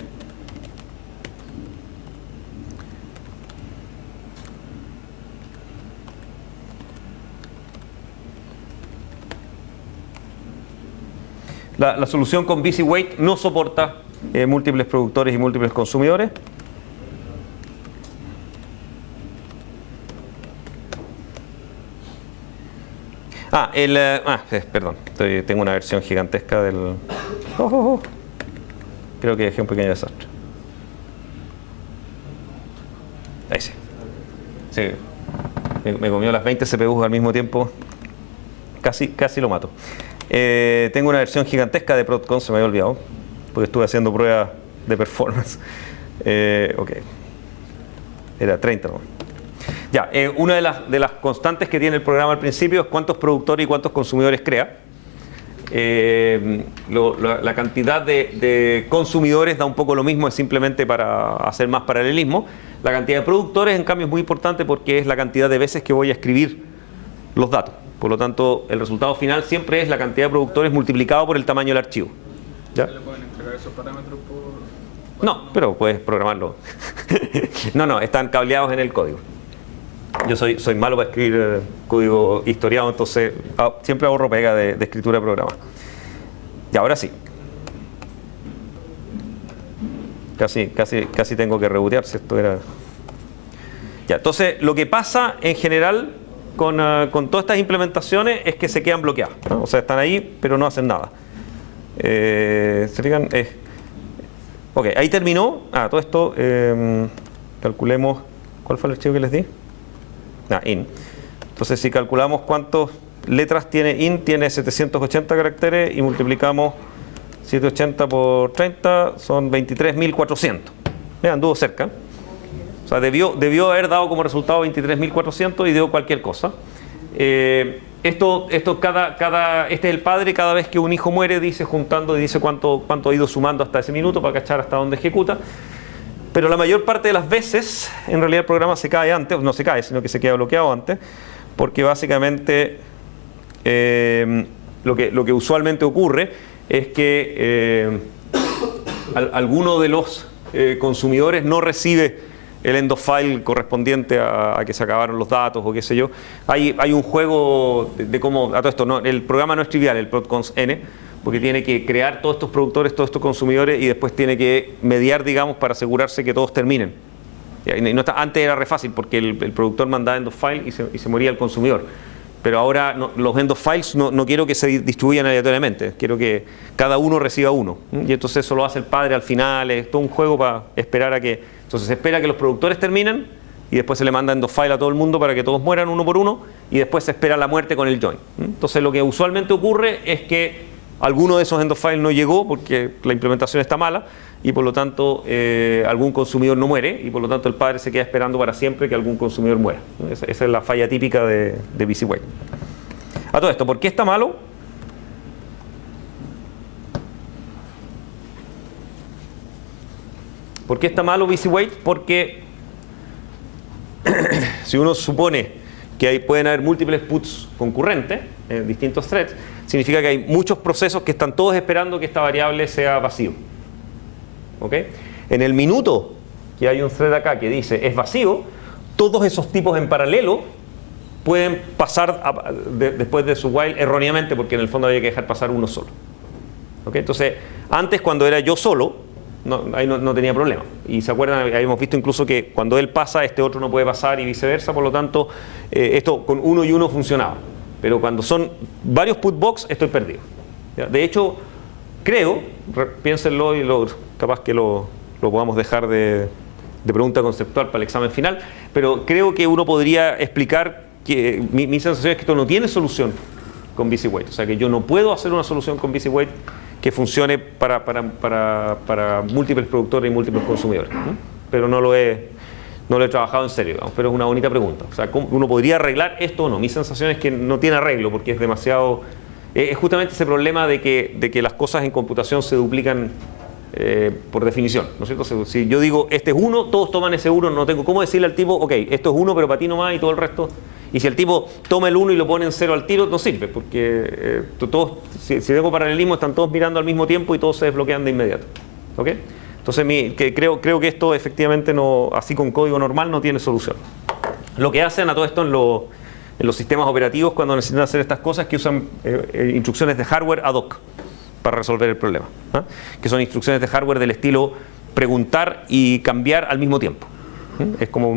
La solución con busy wait no soporta múltiples productores y múltiples consumidores. Perdón, tengo una versión gigantesca del... Creo que dejé un pequeño desastre. Ahí sí. Sí. Me comió las 20 CPUs al mismo tiempo. Casi lo mato. Tengo una versión gigantesca de ProdCon, se me había olvidado, porque estuve haciendo pruebas de performance. Ok. Era 30, ¿no? Ya, una de las constantes que tiene el programa al principio es cuántos productores y cuántos consumidores crea. La cantidad de consumidores da un poco lo mismo, es simplemente para hacer más paralelismo. La cantidad de productores, en cambio, es muy importante porque es la cantidad de veces que voy a escribir los datos. Por lo tanto, el resultado final siempre es la cantidad de productores multiplicado por el tamaño del archivo. ¿Ya? ¿Le pueden entregar esos parámetros por...? No, pero puedes programarlo. No, están cableados en el código. Yo soy malo para escribir código historiado, entonces siempre ahorro pega de escritura de programa. Y ahora sí. Casi tengo que rebotear si esto era... Ya, entonces, lo que pasa en general con todas estas implementaciones es que se quedan bloqueadas, ¿no? O sea, están ahí, pero no hacen nada. ¿Se fijan? Ok, ahí terminó. Todo esto, calculemos, ¿cuál fue el archivo que les di? In. Entonces, si calculamos cuántas letras tiene in, tiene 780 caracteres y multiplicamos 780 por 30, son 23.400. Anduvo cerca. O sea, debió haber dado como resultado 23.400 y dio cualquier cosa. Este es el padre, cada vez que un hijo muere dice juntando y dice cuánto ha ido sumando hasta ese minuto para cachar hasta dónde ejecuta. Pero la mayor parte de las veces, en realidad el programa se cae antes, no se cae, sino que se queda bloqueado antes, porque básicamente lo que usualmente ocurre es que alguno de los consumidores no recibe el end of file correspondiente a que se acabaron los datos o qué sé yo. Hay un juego de cómo, a todo esto, no, el programa no es trivial, el ProdCons N, porque tiene que crear todos estos productores, todos estos consumidores y después tiene que mediar, digamos, para asegurarse que todos terminen. Y antes era re fácil porque el productor mandaba end of file y se moría el consumidor. Pero ahora los end of files no quiero que se distribuyan aleatoriamente, quiero que cada uno reciba uno. Y entonces eso lo hace el padre al final, es todo un juego para esperar a que... Entonces se espera que los productores terminen y después se le manda end of file a todo el mundo para que todos mueran uno por uno y después se espera la muerte con el join. Entonces lo que usualmente ocurre es que alguno de esos end of file no llegó porque la implementación está mala y por lo tanto algún consumidor no muere y por lo tanto el padre se queda esperando para siempre que algún consumidor muera. Esa es la falla típica de busy wait. A todo esto, ¿por qué está malo? ¿Por qué está malo busy wait? Porque si uno supone que pueden haber múltiples puts concurrentes en distintos threads, significa que hay muchos procesos que están todos esperando que esta variable sea vacío. ¿Okay? En el minuto que hay un thread acá que dice es vacío, todos esos tipos en paralelo pueden pasar después de su while erróneamente porque en el fondo había que dejar pasar uno solo. ¿Okay? Entonces, antes cuando era yo solo, ahí no tenía problema. Y se acuerdan, habíamos visto incluso que cuando él pasa, este otro no puede pasar y viceversa, por lo tanto, esto con uno y uno funcionaba. Pero cuando son varios put box, estoy perdido. ¿Ya? De hecho, creo, piénsenlo y capaz que lo podamos dejar de pregunta conceptual para el examen final, pero creo que uno podría explicar que mi sensación es que esto no tiene solución con BusyWait. O sea, que yo no puedo hacer una solución con BusyWait que funcione para múltiples productores y múltiples consumidores. ¿No? Pero no lo he trabajado en serio, digamos, pero es una bonita pregunta. O sea, ¿cómo uno podría arreglar esto o no? Mi sensación es que no tiene arreglo porque es demasiado... es justamente ese problema de que las cosas en computación se duplican por definición, ¿no es cierto? Si yo digo, este es 1, todos toman ese 1, no tengo cómo decirle al tipo, ok, esto es 1, pero para ti nomás y todo el resto. Y si el tipo toma el 1 y lo pone en 0 al tiro, no sirve, porque si tengo paralelismo, están todos mirando al mismo tiempo y todos se desbloquean de inmediato. ¿Ok? Entonces, creo que esto efectivamente, no, así con código normal, no tiene solución. Lo que hacen a todo esto en los sistemas operativos cuando necesitan hacer estas cosas es que usan instrucciones de hardware ad hoc para resolver el problema, ¿eh? Que son instrucciones de hardware del estilo preguntar y cambiar al mismo tiempo. Es como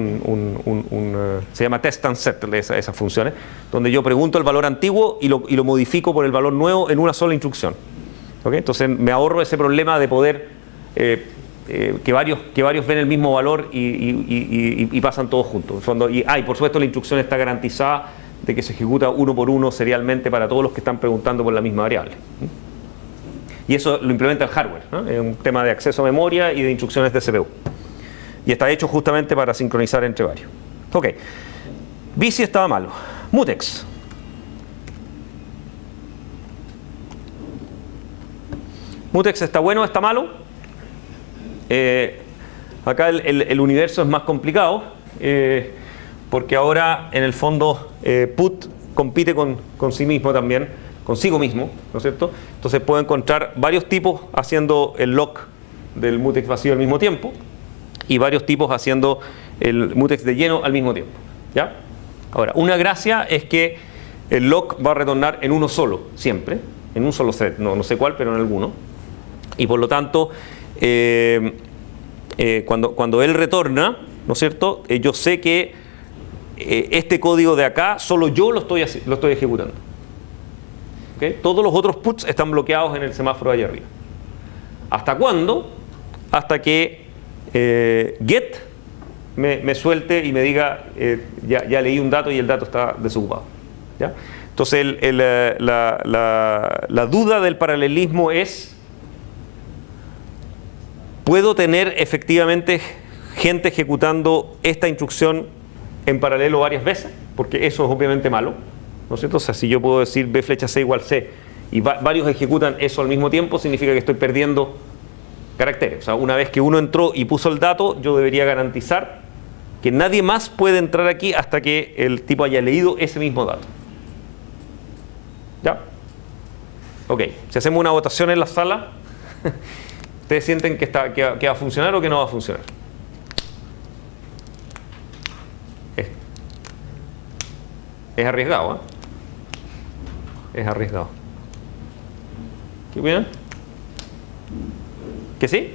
se llama test and set, esas funciones, donde yo pregunto el valor antiguo y lo modifico por el valor nuevo en una sola instrucción. ¿Okay? Entonces me ahorro ese problema de poder que varios ven el mismo valor y pasan todos juntos. En fondo, y por supuesto la instrucción está garantizada de que se ejecuta uno por uno serialmente para todos los que están preguntando por la misma variable. Y eso lo implementa el hardware, ¿no? Es un tema de acceso a memoria y de instrucciones de CPU. Y está hecho justamente para sincronizar entre varios. Ok, Busy estaba malo. Mutex. Mutex está bueno o está malo. Acá el universo es más complicado porque ahora en el fondo put compite con sí mismo también, consigo mismo, ¿no es cierto? Entonces puedo encontrar varios tipos haciendo el lock del mutex vacío al mismo tiempo y varios tipos haciendo el mutex de lleno al mismo tiempo. ¿Ya? Ahora, una gracia es que el lock va a retornar en uno solo, siempre, en un solo thread, no sé cuál, pero en alguno. Y por lo tanto, cuando él retorna, ¿no es cierto? Yo sé que este código de acá, solo yo lo estoy ejecutando. ¿Okay? Todos los otros puts están bloqueados en el semáforo de allá arriba. ¿Hasta cuándo? Hasta que get me suelte y me diga ya leí un dato y el dato está desocupado. ¿Ya? Entonces la duda del paralelismo es: ¿puedo tener efectivamente gente ejecutando esta instrucción en paralelo varias veces? Porque eso es obviamente malo, ¿no es cierto? O sea, si yo puedo decir B flecha C igual C y varios ejecutan eso al mismo tiempo, significa que estoy perdiendo caracteres. O sea, una vez que uno entró y puso el dato, yo debería garantizar que nadie más puede entrar aquí hasta que el tipo haya leído ese mismo dato. ¿Ya? Ok, si hacemos una votación en la sala, ¿ustedes sienten que va a funcionar o que no va a funcionar? Es arriesgado, ¿eh? Es arriesgado. ¿Qué opinan? ¿Que sí?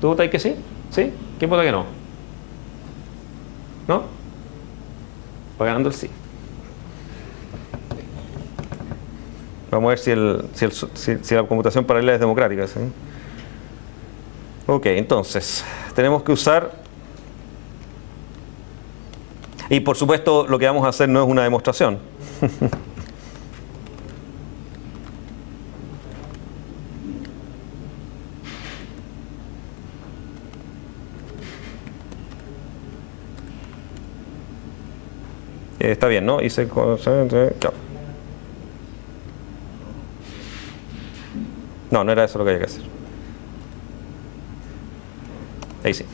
¿Tú votas que sí? ¿Sí? ¿Quién vota que no? ¿No? Va ganando el sí. Vamos a ver si la computación paralela es democrática, ¿sí? Ok, entonces, tenemos que usar... Y por supuesto, lo que vamos a hacer no es una demostración. Está bien, ¿no? No era eso lo que había que hacer. Ahí sí.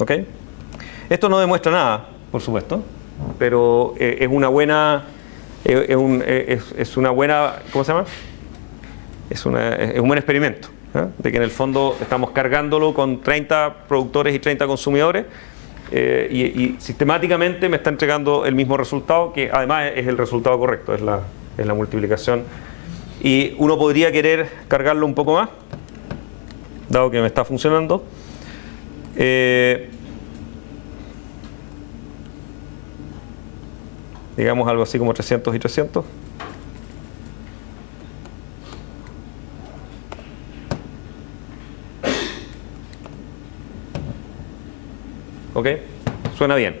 ¿Ok? Esto no demuestra nada, por supuesto, pero es una buena, ¿cómo se llama? Es un buen experimento, ¿eh? De que en el fondo estamos cargándolo con 30 productores y 30 consumidores y sistemáticamente me está entregando el mismo resultado, que además es el resultado correcto, es la multiplicación. Y uno podría querer cargarlo un poco más. dado que me está funcionando. Digamos algo así como 300 y 300. ¿Ok? Suena bien.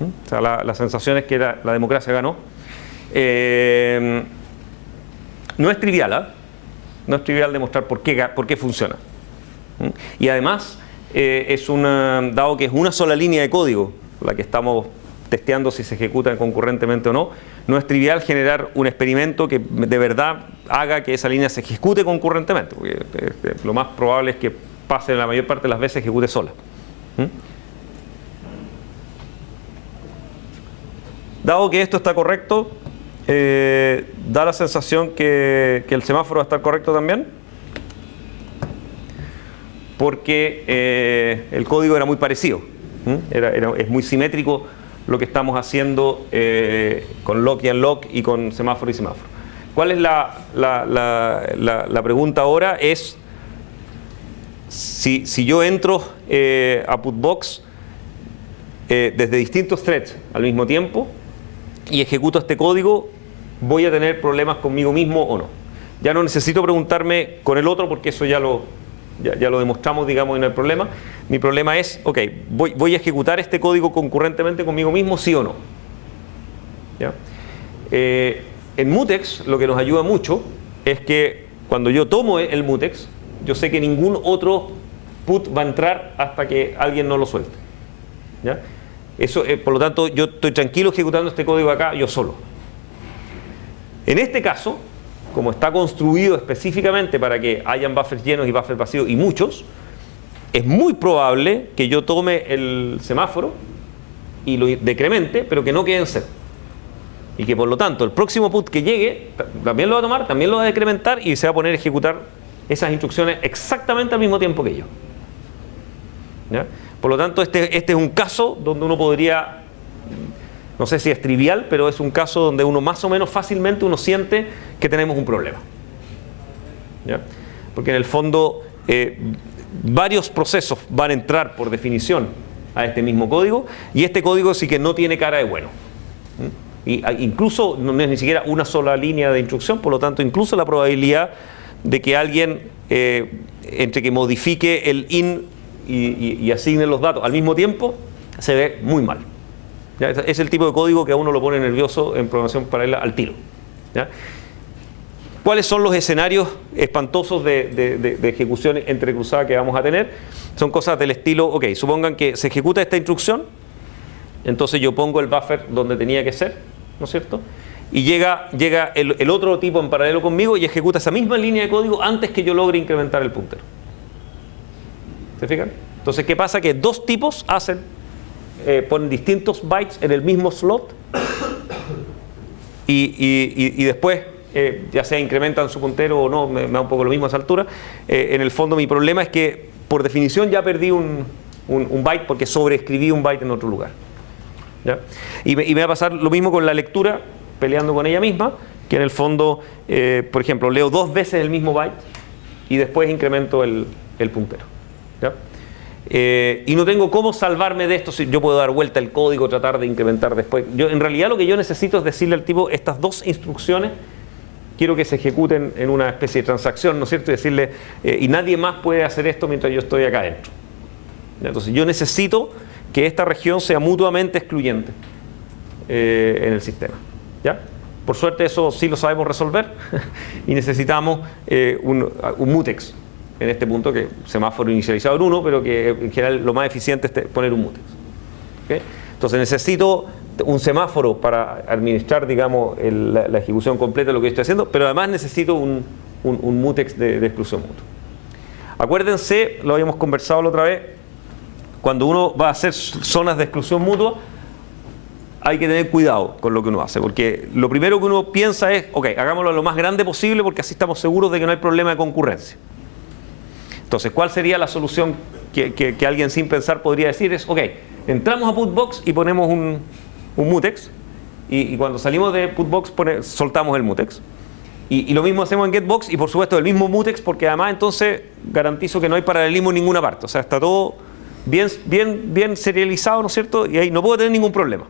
O sea, la sensación es que la democracia ganó. No es trivial, ¿eh? No es trivial demostrar por qué funciona. Y además, dado que es una sola línea de código la que estamos testeando si se ejecuta concurrentemente o no, no es trivial generar un experimento que de verdad haga que esa línea se ejecute concurrentemente, porque lo más probable es que pase la mayor parte de las veces ejecute sola. Dado que esto está correcto, da la sensación que el semáforo va a estar correcto también, porque el código era muy parecido. Es muy simétrico lo que estamos haciendo con lock y unlock y con semáforo y semáforo. ¿Cuál es la pregunta ahora? Es si yo entro a Putbox desde distintos threads al mismo tiempo y ejecuto este código, ¿voy a tener problemas conmigo mismo o no? Ya no necesito preguntarme con el otro porque eso ya lo demostramos, digamos, y no hay problema. Mi problema es, ok, ¿voy a ejecutar este código concurrentemente conmigo mismo, sí o no? ¿Ya? En mutex lo que nos ayuda mucho es que cuando yo tomo el mutex, yo sé que ningún otro put va a entrar hasta que alguien no lo suelte. ¿Ya? Eso, por lo tanto, yo estoy tranquilo ejecutando este código acá yo solo. En este caso, como está construido específicamente para que hayan buffers llenos y buffers vacíos y muchos, es muy probable que yo tome el semáforo y lo decremente, pero que no quede en cero. Y que por lo tanto el próximo put que llegue también lo va a tomar, también lo va a decrementar y se va a poner a ejecutar esas instrucciones exactamente al mismo tiempo que yo. ¿Ya? Por lo tanto, este es un caso donde uno podría, no sé si es trivial, pero es un caso donde uno más o menos fácilmente uno siente que tenemos un problema. ¿Ya? Porque en el fondo varios procesos van a entrar por definición a este mismo código y este código sí que no tiene cara de bueno. Y incluso no es ni siquiera una sola línea de instrucción, por lo tanto incluso la probabilidad de que alguien entre que modifique el in y asigne los datos al mismo tiempo se ve muy mal. ¿Ya? Es el tipo de código que a uno lo pone nervioso en programación paralela al tiro. ¿Ya? ¿Cuáles son los escenarios espantosos de ejecución entrecruzada que vamos a tener? Son cosas del estilo, ok, supongan que se ejecuta esta instrucción, entonces yo pongo el buffer donde tenía que ser, ¿no es cierto? Y llega el otro tipo en paralelo conmigo y ejecuta esa misma línea de código antes que yo logre incrementar el puntero. ¿Se fijan? Entonces, ¿qué pasa? Que dos tipos ponen distintos bytes en el mismo slot y después, ya sea incrementan su puntero o no, me da un poco lo mismo a esa altura. En el fondo mi problema es que por definición ya perdí un byte porque sobreescribí un byte en otro lugar. ¿Ya? Y me va a pasar lo mismo con la lectura, peleando con ella misma, que en el fondo, por ejemplo, leo dos veces el mismo byte y después incremento el puntero. ¿Ya? Y no tengo cómo salvarme de esto. Si yo puedo dar vuelta el código, tratar de incrementar después. En realidad lo que yo necesito es decirle al tipo, estas dos instrucciones quiero que se ejecuten en una especie de transacción, ¿no es cierto? Y decirle, y nadie más puede hacer esto mientras yo estoy acá adentro. Entonces yo necesito que esta región sea mutuamente excluyente en el sistema. ¿Ya? Por suerte eso sí lo sabemos resolver y necesitamos un mutex en este punto, que semáforo inicializado en 1, pero que en general lo más eficiente es poner un mutex. ¿Okay? Entonces necesito un semáforo para administrar, digamos, la ejecución completa de lo que estoy haciendo, pero además necesito un mutex de exclusión mutua. Acuérdense, lo habíamos conversado la otra vez, cuando uno va a hacer zonas de exclusión mutua, hay que tener cuidado con lo que uno hace, porque lo primero que uno piensa es, ok, hagámoslo lo más grande posible porque así estamos seguros de que no hay problema de concurrencia. Entonces, ¿cuál sería la solución que alguien sin pensar podría decir? Es, ok, entramos a Putbox y ponemos un mutex y cuando salimos de Putbox soltamos el mutex Y lo mismo hacemos en Getbox y por supuesto el mismo mutex, porque además entonces garantizo que no hay paralelismo en ninguna parte. O sea, está todo bien serializado, ¿no es cierto? Y ahí no puedo tener ningún problema.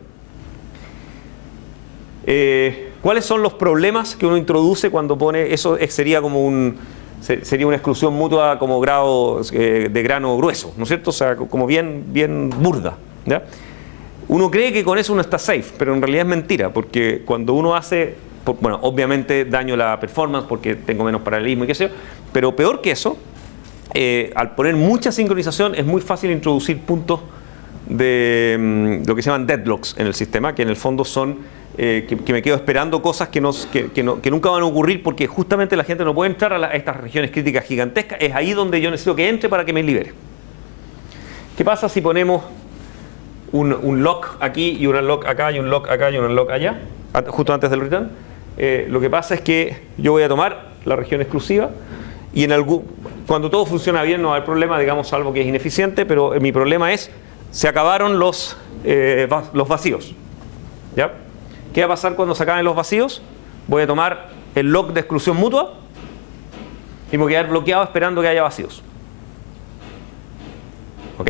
¿Cuáles son los problemas que uno introduce cuando pone eso? Sería como sería una exclusión mutua como grado de grano grueso, ¿no es cierto? O sea, como bien burda, ¿ya? Uno cree que con eso uno está safe, pero en realidad es mentira, porque cuando uno hace, bueno, obviamente daño la performance porque tengo menos paralelismo y qué sé yo, pero peor que eso, al poner mucha sincronización es muy fácil introducir puntos de lo que se llaman deadlocks en el sistema, que en el fondo son que me quedo esperando cosas que nunca van a ocurrir porque justamente la gente no puede entrar a estas regiones críticas gigantescas. Es ahí donde yo necesito que entre para que me libere. ¿Qué pasa si ponemos un lock aquí y un unlock acá y un lock acá y un unlock allá, justo antes del return? Lo que pasa es que yo voy a tomar la región exclusiva y cuando todo funciona bien no hay problema, digamos, salvo que es ineficiente, pero mi problema es, se acabaron los vacíos, ¿ya? ¿Qué va a pasar cuando se acaben los vacíos? Voy a tomar el lock de exclusión mutua y me voy a quedar bloqueado esperando que haya vacíos. ¿Ok?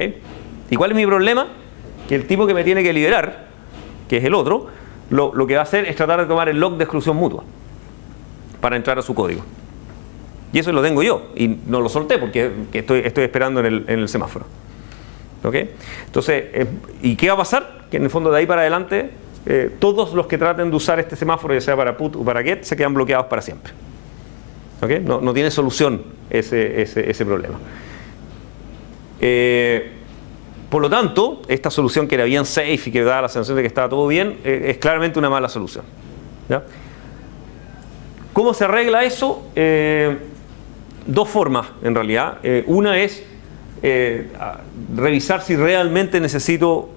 ¿Y cuál es mi problema? Que el tipo que me tiene que liberar, que es el otro, lo que va a hacer es tratar de tomar el lock de exclusión mutua para entrar a su código. Y eso lo tengo yo y no lo solté porque estoy esperando en el semáforo. ¿Ok? Entonces, ¿y qué va a pasar? Que en el fondo de ahí para adelante todos los que traten de usar este semáforo, ya sea para put o para get, se quedan bloqueados para siempre. ¿Okay? No tiene solución ese problema. Por lo tanto, esta solución que era bien safe y que daba la sensación de que estaba todo bien, es claramente una mala solución. ¿Ya? ¿Cómo se arregla eso? Dos formas, en realidad. Una es revisar si realmente necesito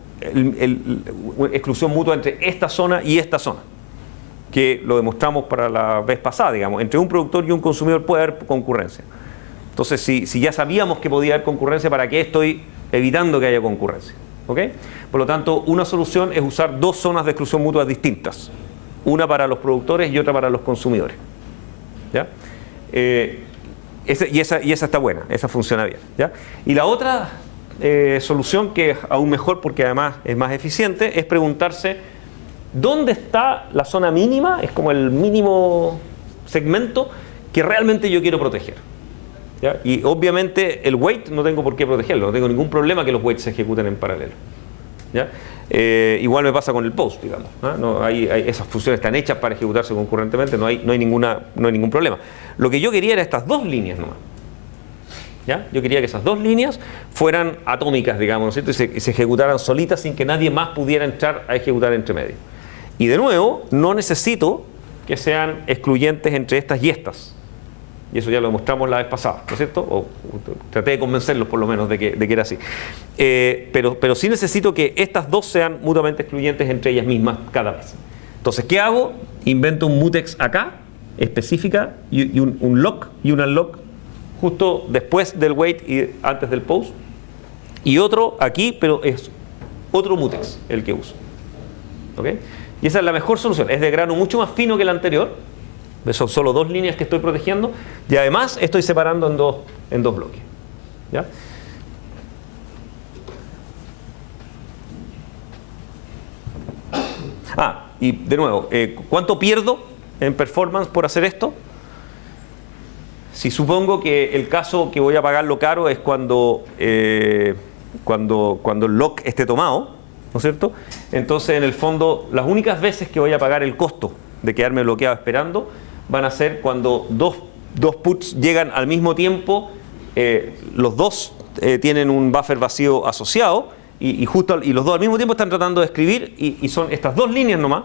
exclusión mutua entre esta zona y esta zona, que lo demostramos para la vez pasada, digamos, entre un productor y un consumidor puede haber concurrencia. Entonces, si ya sabíamos que podía haber concurrencia, ¿para qué estoy evitando que haya concurrencia? ¿Okay? Por lo tanto, una solución es usar dos zonas de exclusión mutua distintas, una para los productores y otra para los consumidores. ¿Ya? Y esa está buena, esa funciona bien. ¿Ya? Y la otra solución, que es aún mejor porque además es más eficiente, es preguntarse ¿dónde está la zona mínima? Es como el mínimo segmento que realmente yo quiero proteger. ¿Ya? Y obviamente el wait no tengo por qué protegerlo, no tengo ningún problema que los waits se ejecuten en paralelo. ¿Ya? Igual me pasa con el post, digamos. No, esas funciones están hechas para ejecutarse concurrentemente, no hay ningún problema. Lo que yo quería era estas dos líneas nomás. ¿Ya? Yo quería que esas dos líneas fueran atómicas, digamos, ¿no es cierto? Y se ejecutaran solitas sin que nadie más pudiera entrar a ejecutar entre medio. Y de nuevo, no necesito que sean excluyentes entre estas y estas. Y eso ya lo demostramos la vez pasada, ¿no es cierto? O traté de convencerlos por lo menos de que era así. Pero sí necesito que estas dos sean mutuamente excluyentes entre ellas mismas cada vez. Entonces, ¿qué hago? Invento un mutex acá, específica, y un lock y un unlock justo después del wait y antes del post. Y otro aquí, pero es otro mutex el que uso. ¿Ok? Y esa es la mejor solución. Es de grano mucho más fino que la anterior. Son solo dos líneas que estoy protegiendo. Y además estoy separando en dos bloques. ¿Ya? Y de nuevo, ¿cuánto pierdo en performance por hacer esto? Si supongo que el caso que voy a pagarlo caro es cuando el lock esté tomado, ¿no es cierto? Entonces, en el fondo, las únicas veces que voy a pagar el costo de quedarme bloqueado esperando van a ser cuando dos puts llegan al mismo tiempo, los dos tienen un buffer vacío asociado y los dos al mismo tiempo están tratando de escribir y son estas dos líneas nomás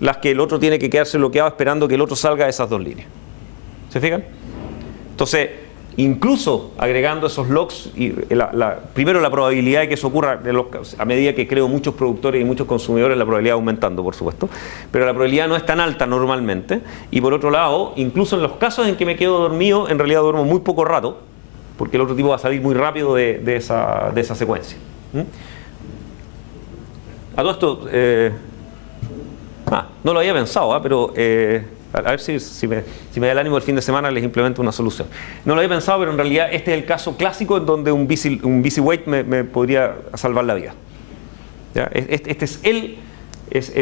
las que el otro tiene que quedarse bloqueado esperando que el otro salga de esas dos líneas. ¿Se fijan? Entonces, incluso agregando esos logs, primero la probabilidad de que eso ocurra, a medida que creo muchos productores y muchos consumidores, la probabilidad va aumentando, por supuesto, pero la probabilidad no es tan alta normalmente. Y por otro lado, incluso en los casos en que me quedo dormido, en realidad duermo muy poco rato, porque el otro tipo va a salir muy rápido de esa secuencia. A todo esto, no lo había pensado, pero A ver si me da el ánimo el fin de semana, les implemento una solución. No lo había pensado, pero en realidad este es el caso clásico en donde un busy wait me podría salvar la vida. ¿Ya?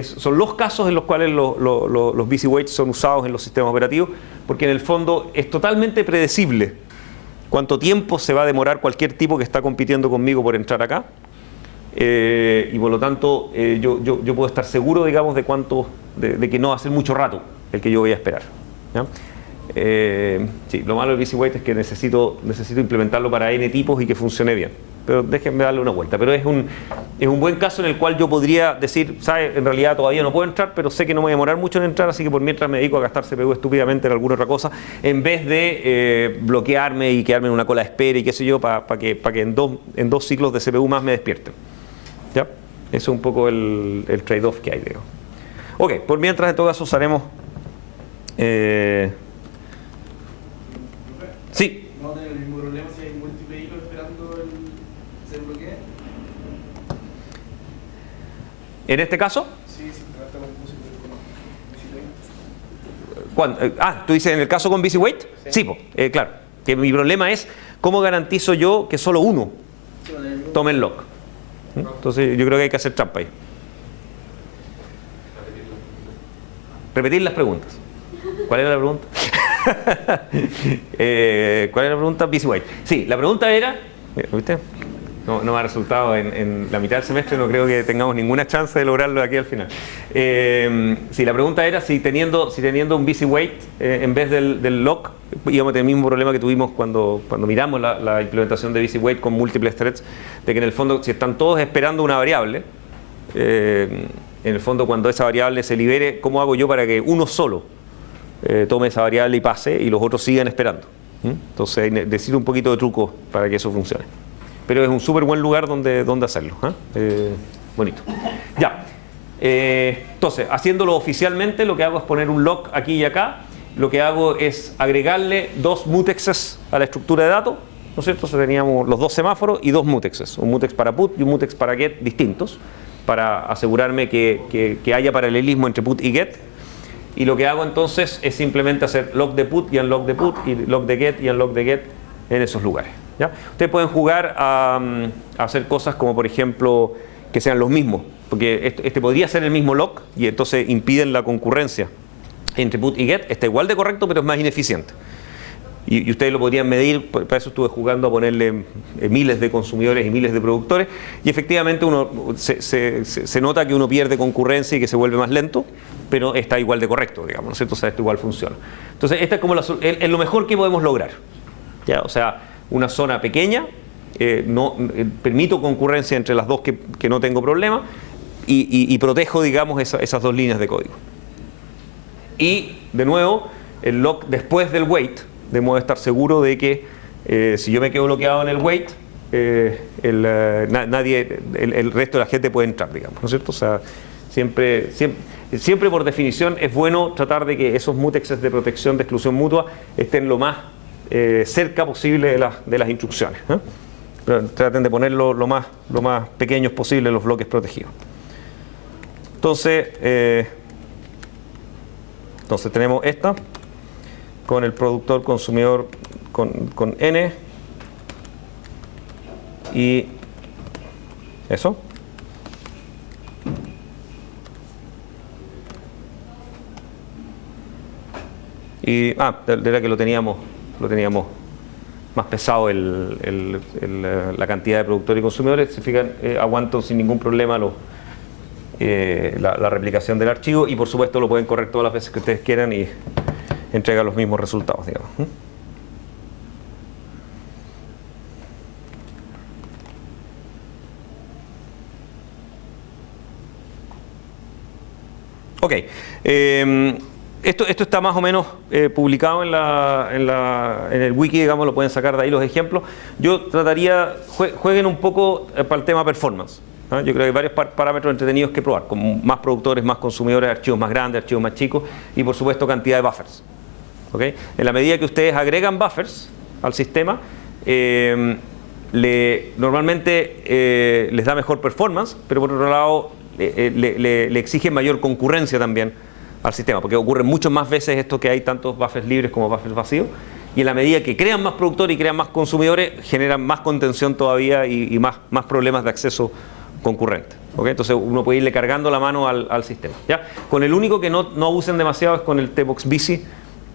Son los casos en los cuales los busy waits son usados en los sistemas operativos, porque en el fondo es totalmente predecible cuánto tiempo se va a demorar cualquier tipo que está compitiendo conmigo por entrar acá. Y por lo tanto yo puedo estar seguro, digamos, de que no va a ser mucho rato el que yo voy a esperar. ¿Ya? Sí, lo malo del busy wait es que necesito implementarlo para N tipos y que funcione bien. Pero déjenme darle una vuelta. Pero es un buen caso en el cual yo podría decir, ¿sabe? En realidad todavía no puedo entrar, pero sé que no me voy a demorar mucho en entrar, así que por mientras me dedico a gastar CPU estúpidamente en alguna otra cosa, en vez de bloquearme y quedarme en una cola de espera y qué sé yo, para que en dos ciclos de CPU más me despierten. ¿Ya? Eso es un poco el trade-off que hay, digo. Ok, por mientras en todo caso usaremos... Sí. ¿No va a tener el mismo problema si hay múltiples hilos esperando se bloquee? ¿En este caso? Sí, sí, trata con busy ¿Tú dices en el caso con busy wait? Sí, claro. Que mi problema es cómo garantizo yo que solo uno tome el lock. Entonces yo creo que hay que hacer trampa ahí. Repetir las preguntas. ¿Cuál era la pregunta? ¿Cuál era la pregunta? Busy wait. Sí, la pregunta era... ¿Viste? No me ha resultado en la mitad del semestre, no creo que tengamos ninguna chance de lograrlo aquí al final. Sí, la pregunta era si teniendo un busy wait en vez del lock, íbamos a tener el mismo problema que tuvimos cuando miramos la implementación de busy wait con múltiples threads, de que en el fondo, si están todos esperando una variable, en el fondo cuando esa variable se libere, ¿cómo hago yo para que uno solo tome esa variable y pase y los otros sigan esperando? Entonces necesito un poquito de truco para que eso funcione. Pero es un súper buen lugar donde hacerlo. Bonito. Ya. Entonces, haciéndolo oficialmente, lo que hago es poner un lock aquí y acá. Lo que hago es agregarle dos mutexes a la estructura de datos, ¿no es cierto? Entonces teníamos los dos semáforos y dos mutexes. Un mutex para put y un mutex para get distintos, para asegurarme que haya paralelismo entre put y get. Y lo que hago entonces es simplemente hacer lock de put y unlock de put y lock de get y unlock de get en esos lugares. ¿Ya? Ustedes pueden jugar a hacer cosas como, por ejemplo, que sean los mismos, porque este podría ser el mismo lock y entonces impiden la concurrencia entre put y get. Está igual de correcto, pero es más ineficiente. Y ustedes lo podrían medir, para eso estuve jugando a ponerle miles de consumidores y miles de productores, y efectivamente uno se nota que uno pierde concurrencia y que se vuelve más lento, pero está igual de correcto, digamos, ¿no es cierto? O sea, esto igual funciona. Entonces, esta es como es lo mejor que podemos lograr. ¿Ya? O sea, una zona pequeña, permito concurrencia entre las dos que no tengo problema, y protejo, digamos, esas dos líneas de código. Y, de nuevo, el lock después del wait, de modo de estar seguro de que si yo me quedo bloqueado en el wait, el resto de la gente puede entrar, digamos, ¿no es cierto? O sea, siempre por definición es bueno tratar de que esos mutexes de protección de exclusión mutua estén lo más cerca posible de las instrucciones, ¿eh? Pero traten de ponerlo lo más pequeños posible los bloques protegidos. Entonces tenemos esta con el productor consumidor con n y eso. Y de verdad que lo teníamos más pesado la cantidad de productores y consumidores. Se fijan, aguanto sin ningún problema la replicación del archivo, y por supuesto lo pueden correr todas las veces que ustedes quieran y entrega los mismos resultados, digamos. Ok. Esto está más o menos publicado en el wiki, digamos, lo pueden sacar de ahí los ejemplos. Yo trataría, jueguen un poco para el tema performance, ¿no? Yo creo que hay varios parámetros entretenidos que probar, como más productores, más consumidores, archivos más grandes, archivos más chicos, y por supuesto cantidad de buffers. ¿Okay? En la medida que ustedes agregan buffers al sistema, normalmente les da mejor performance, pero por otro lado le exige mayor concurrencia también al sistema, porque ocurre muchas más veces esto que hay tantos buffers libres como buffers vacíos, y en la medida que crean más productores y crean más consumidores, generan más contención todavía y más problemas de acceso concurrente. ¿Okay? Entonces uno puede irle cargando la mano al sistema. ¿Ya? Con el único que no abusen demasiado es con el Tbox Busy,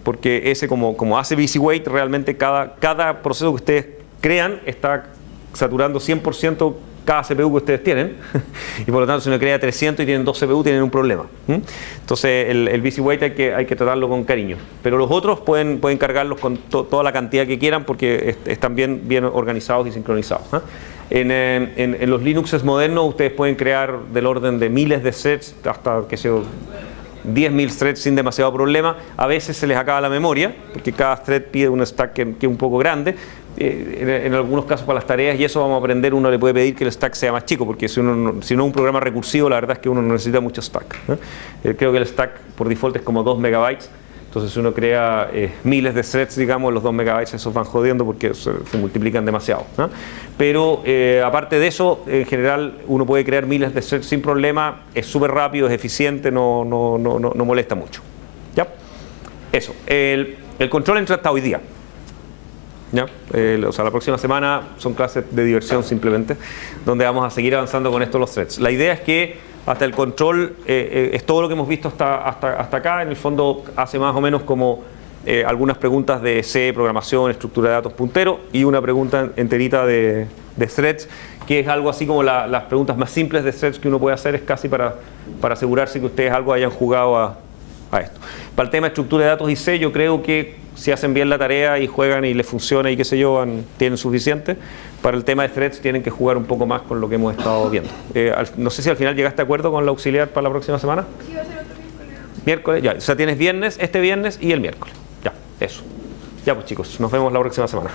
porque ese como hace Busy Wait, realmente cada proceso que ustedes crean está saturando 100% cada CPU que ustedes tienen, y por lo tanto si uno crea 300 y tienen 2 CPU tienen un problema. Entonces el Busy Wait hay que tratarlo con cariño, pero los otros pueden cargarlos con toda la cantidad que quieran porque están bien organizados y sincronizados. En los Linuxes modernos ustedes pueden crear del orden de miles de threads hasta, qué sé yo, 10.000 threads sin demasiado problema. A veces se les acaba la memoria, porque cada thread pide un stack que es un poco grande. En algunos casos para las tareas, y eso vamos a aprender, uno le puede pedir que el stack sea más chico, porque si no es un programa recursivo, la verdad es que uno no necesita mucho stack. Creo que el stack por default es como 2 megabytes. Entonces si uno crea miles de threads, digamos, los 2 megabytes esos van jodiendo porque se multiplican demasiado. Pero aparte de eso, en general uno puede crear miles de threads sin problema, es súper rápido, es eficiente, no molesta mucho. ¿Ya? Eso. El control entra hasta hoy día. ¿Ya? O sea, la próxima semana son clases de diversión simplemente, donde vamos a seguir avanzando con esto los threads. La idea es que hasta el control es todo lo que hemos visto hasta acá. En el fondo hace más o menos como algunas preguntas de C, programación, estructura de datos, puntero, y una pregunta enterita de threads, que es algo así como las preguntas más simples de threads que uno puede hacer, es casi para asegurarse que ustedes algo hayan jugado a esto. Para el tema de estructura de datos y C, yo creo que si hacen bien la tarea y juegan y les funciona y qué sé yo, tienen suficiente. Para el tema de threads tienen que jugar un poco más con lo que hemos estado viendo. No sé si al final llegaste a acuerdo con la auxiliar para la próxima semana. Sí, va a ser otro miércoles. Miércoles, ya. O sea, tienes este viernes y el miércoles. Ya, eso. Ya pues chicos, nos vemos la próxima semana.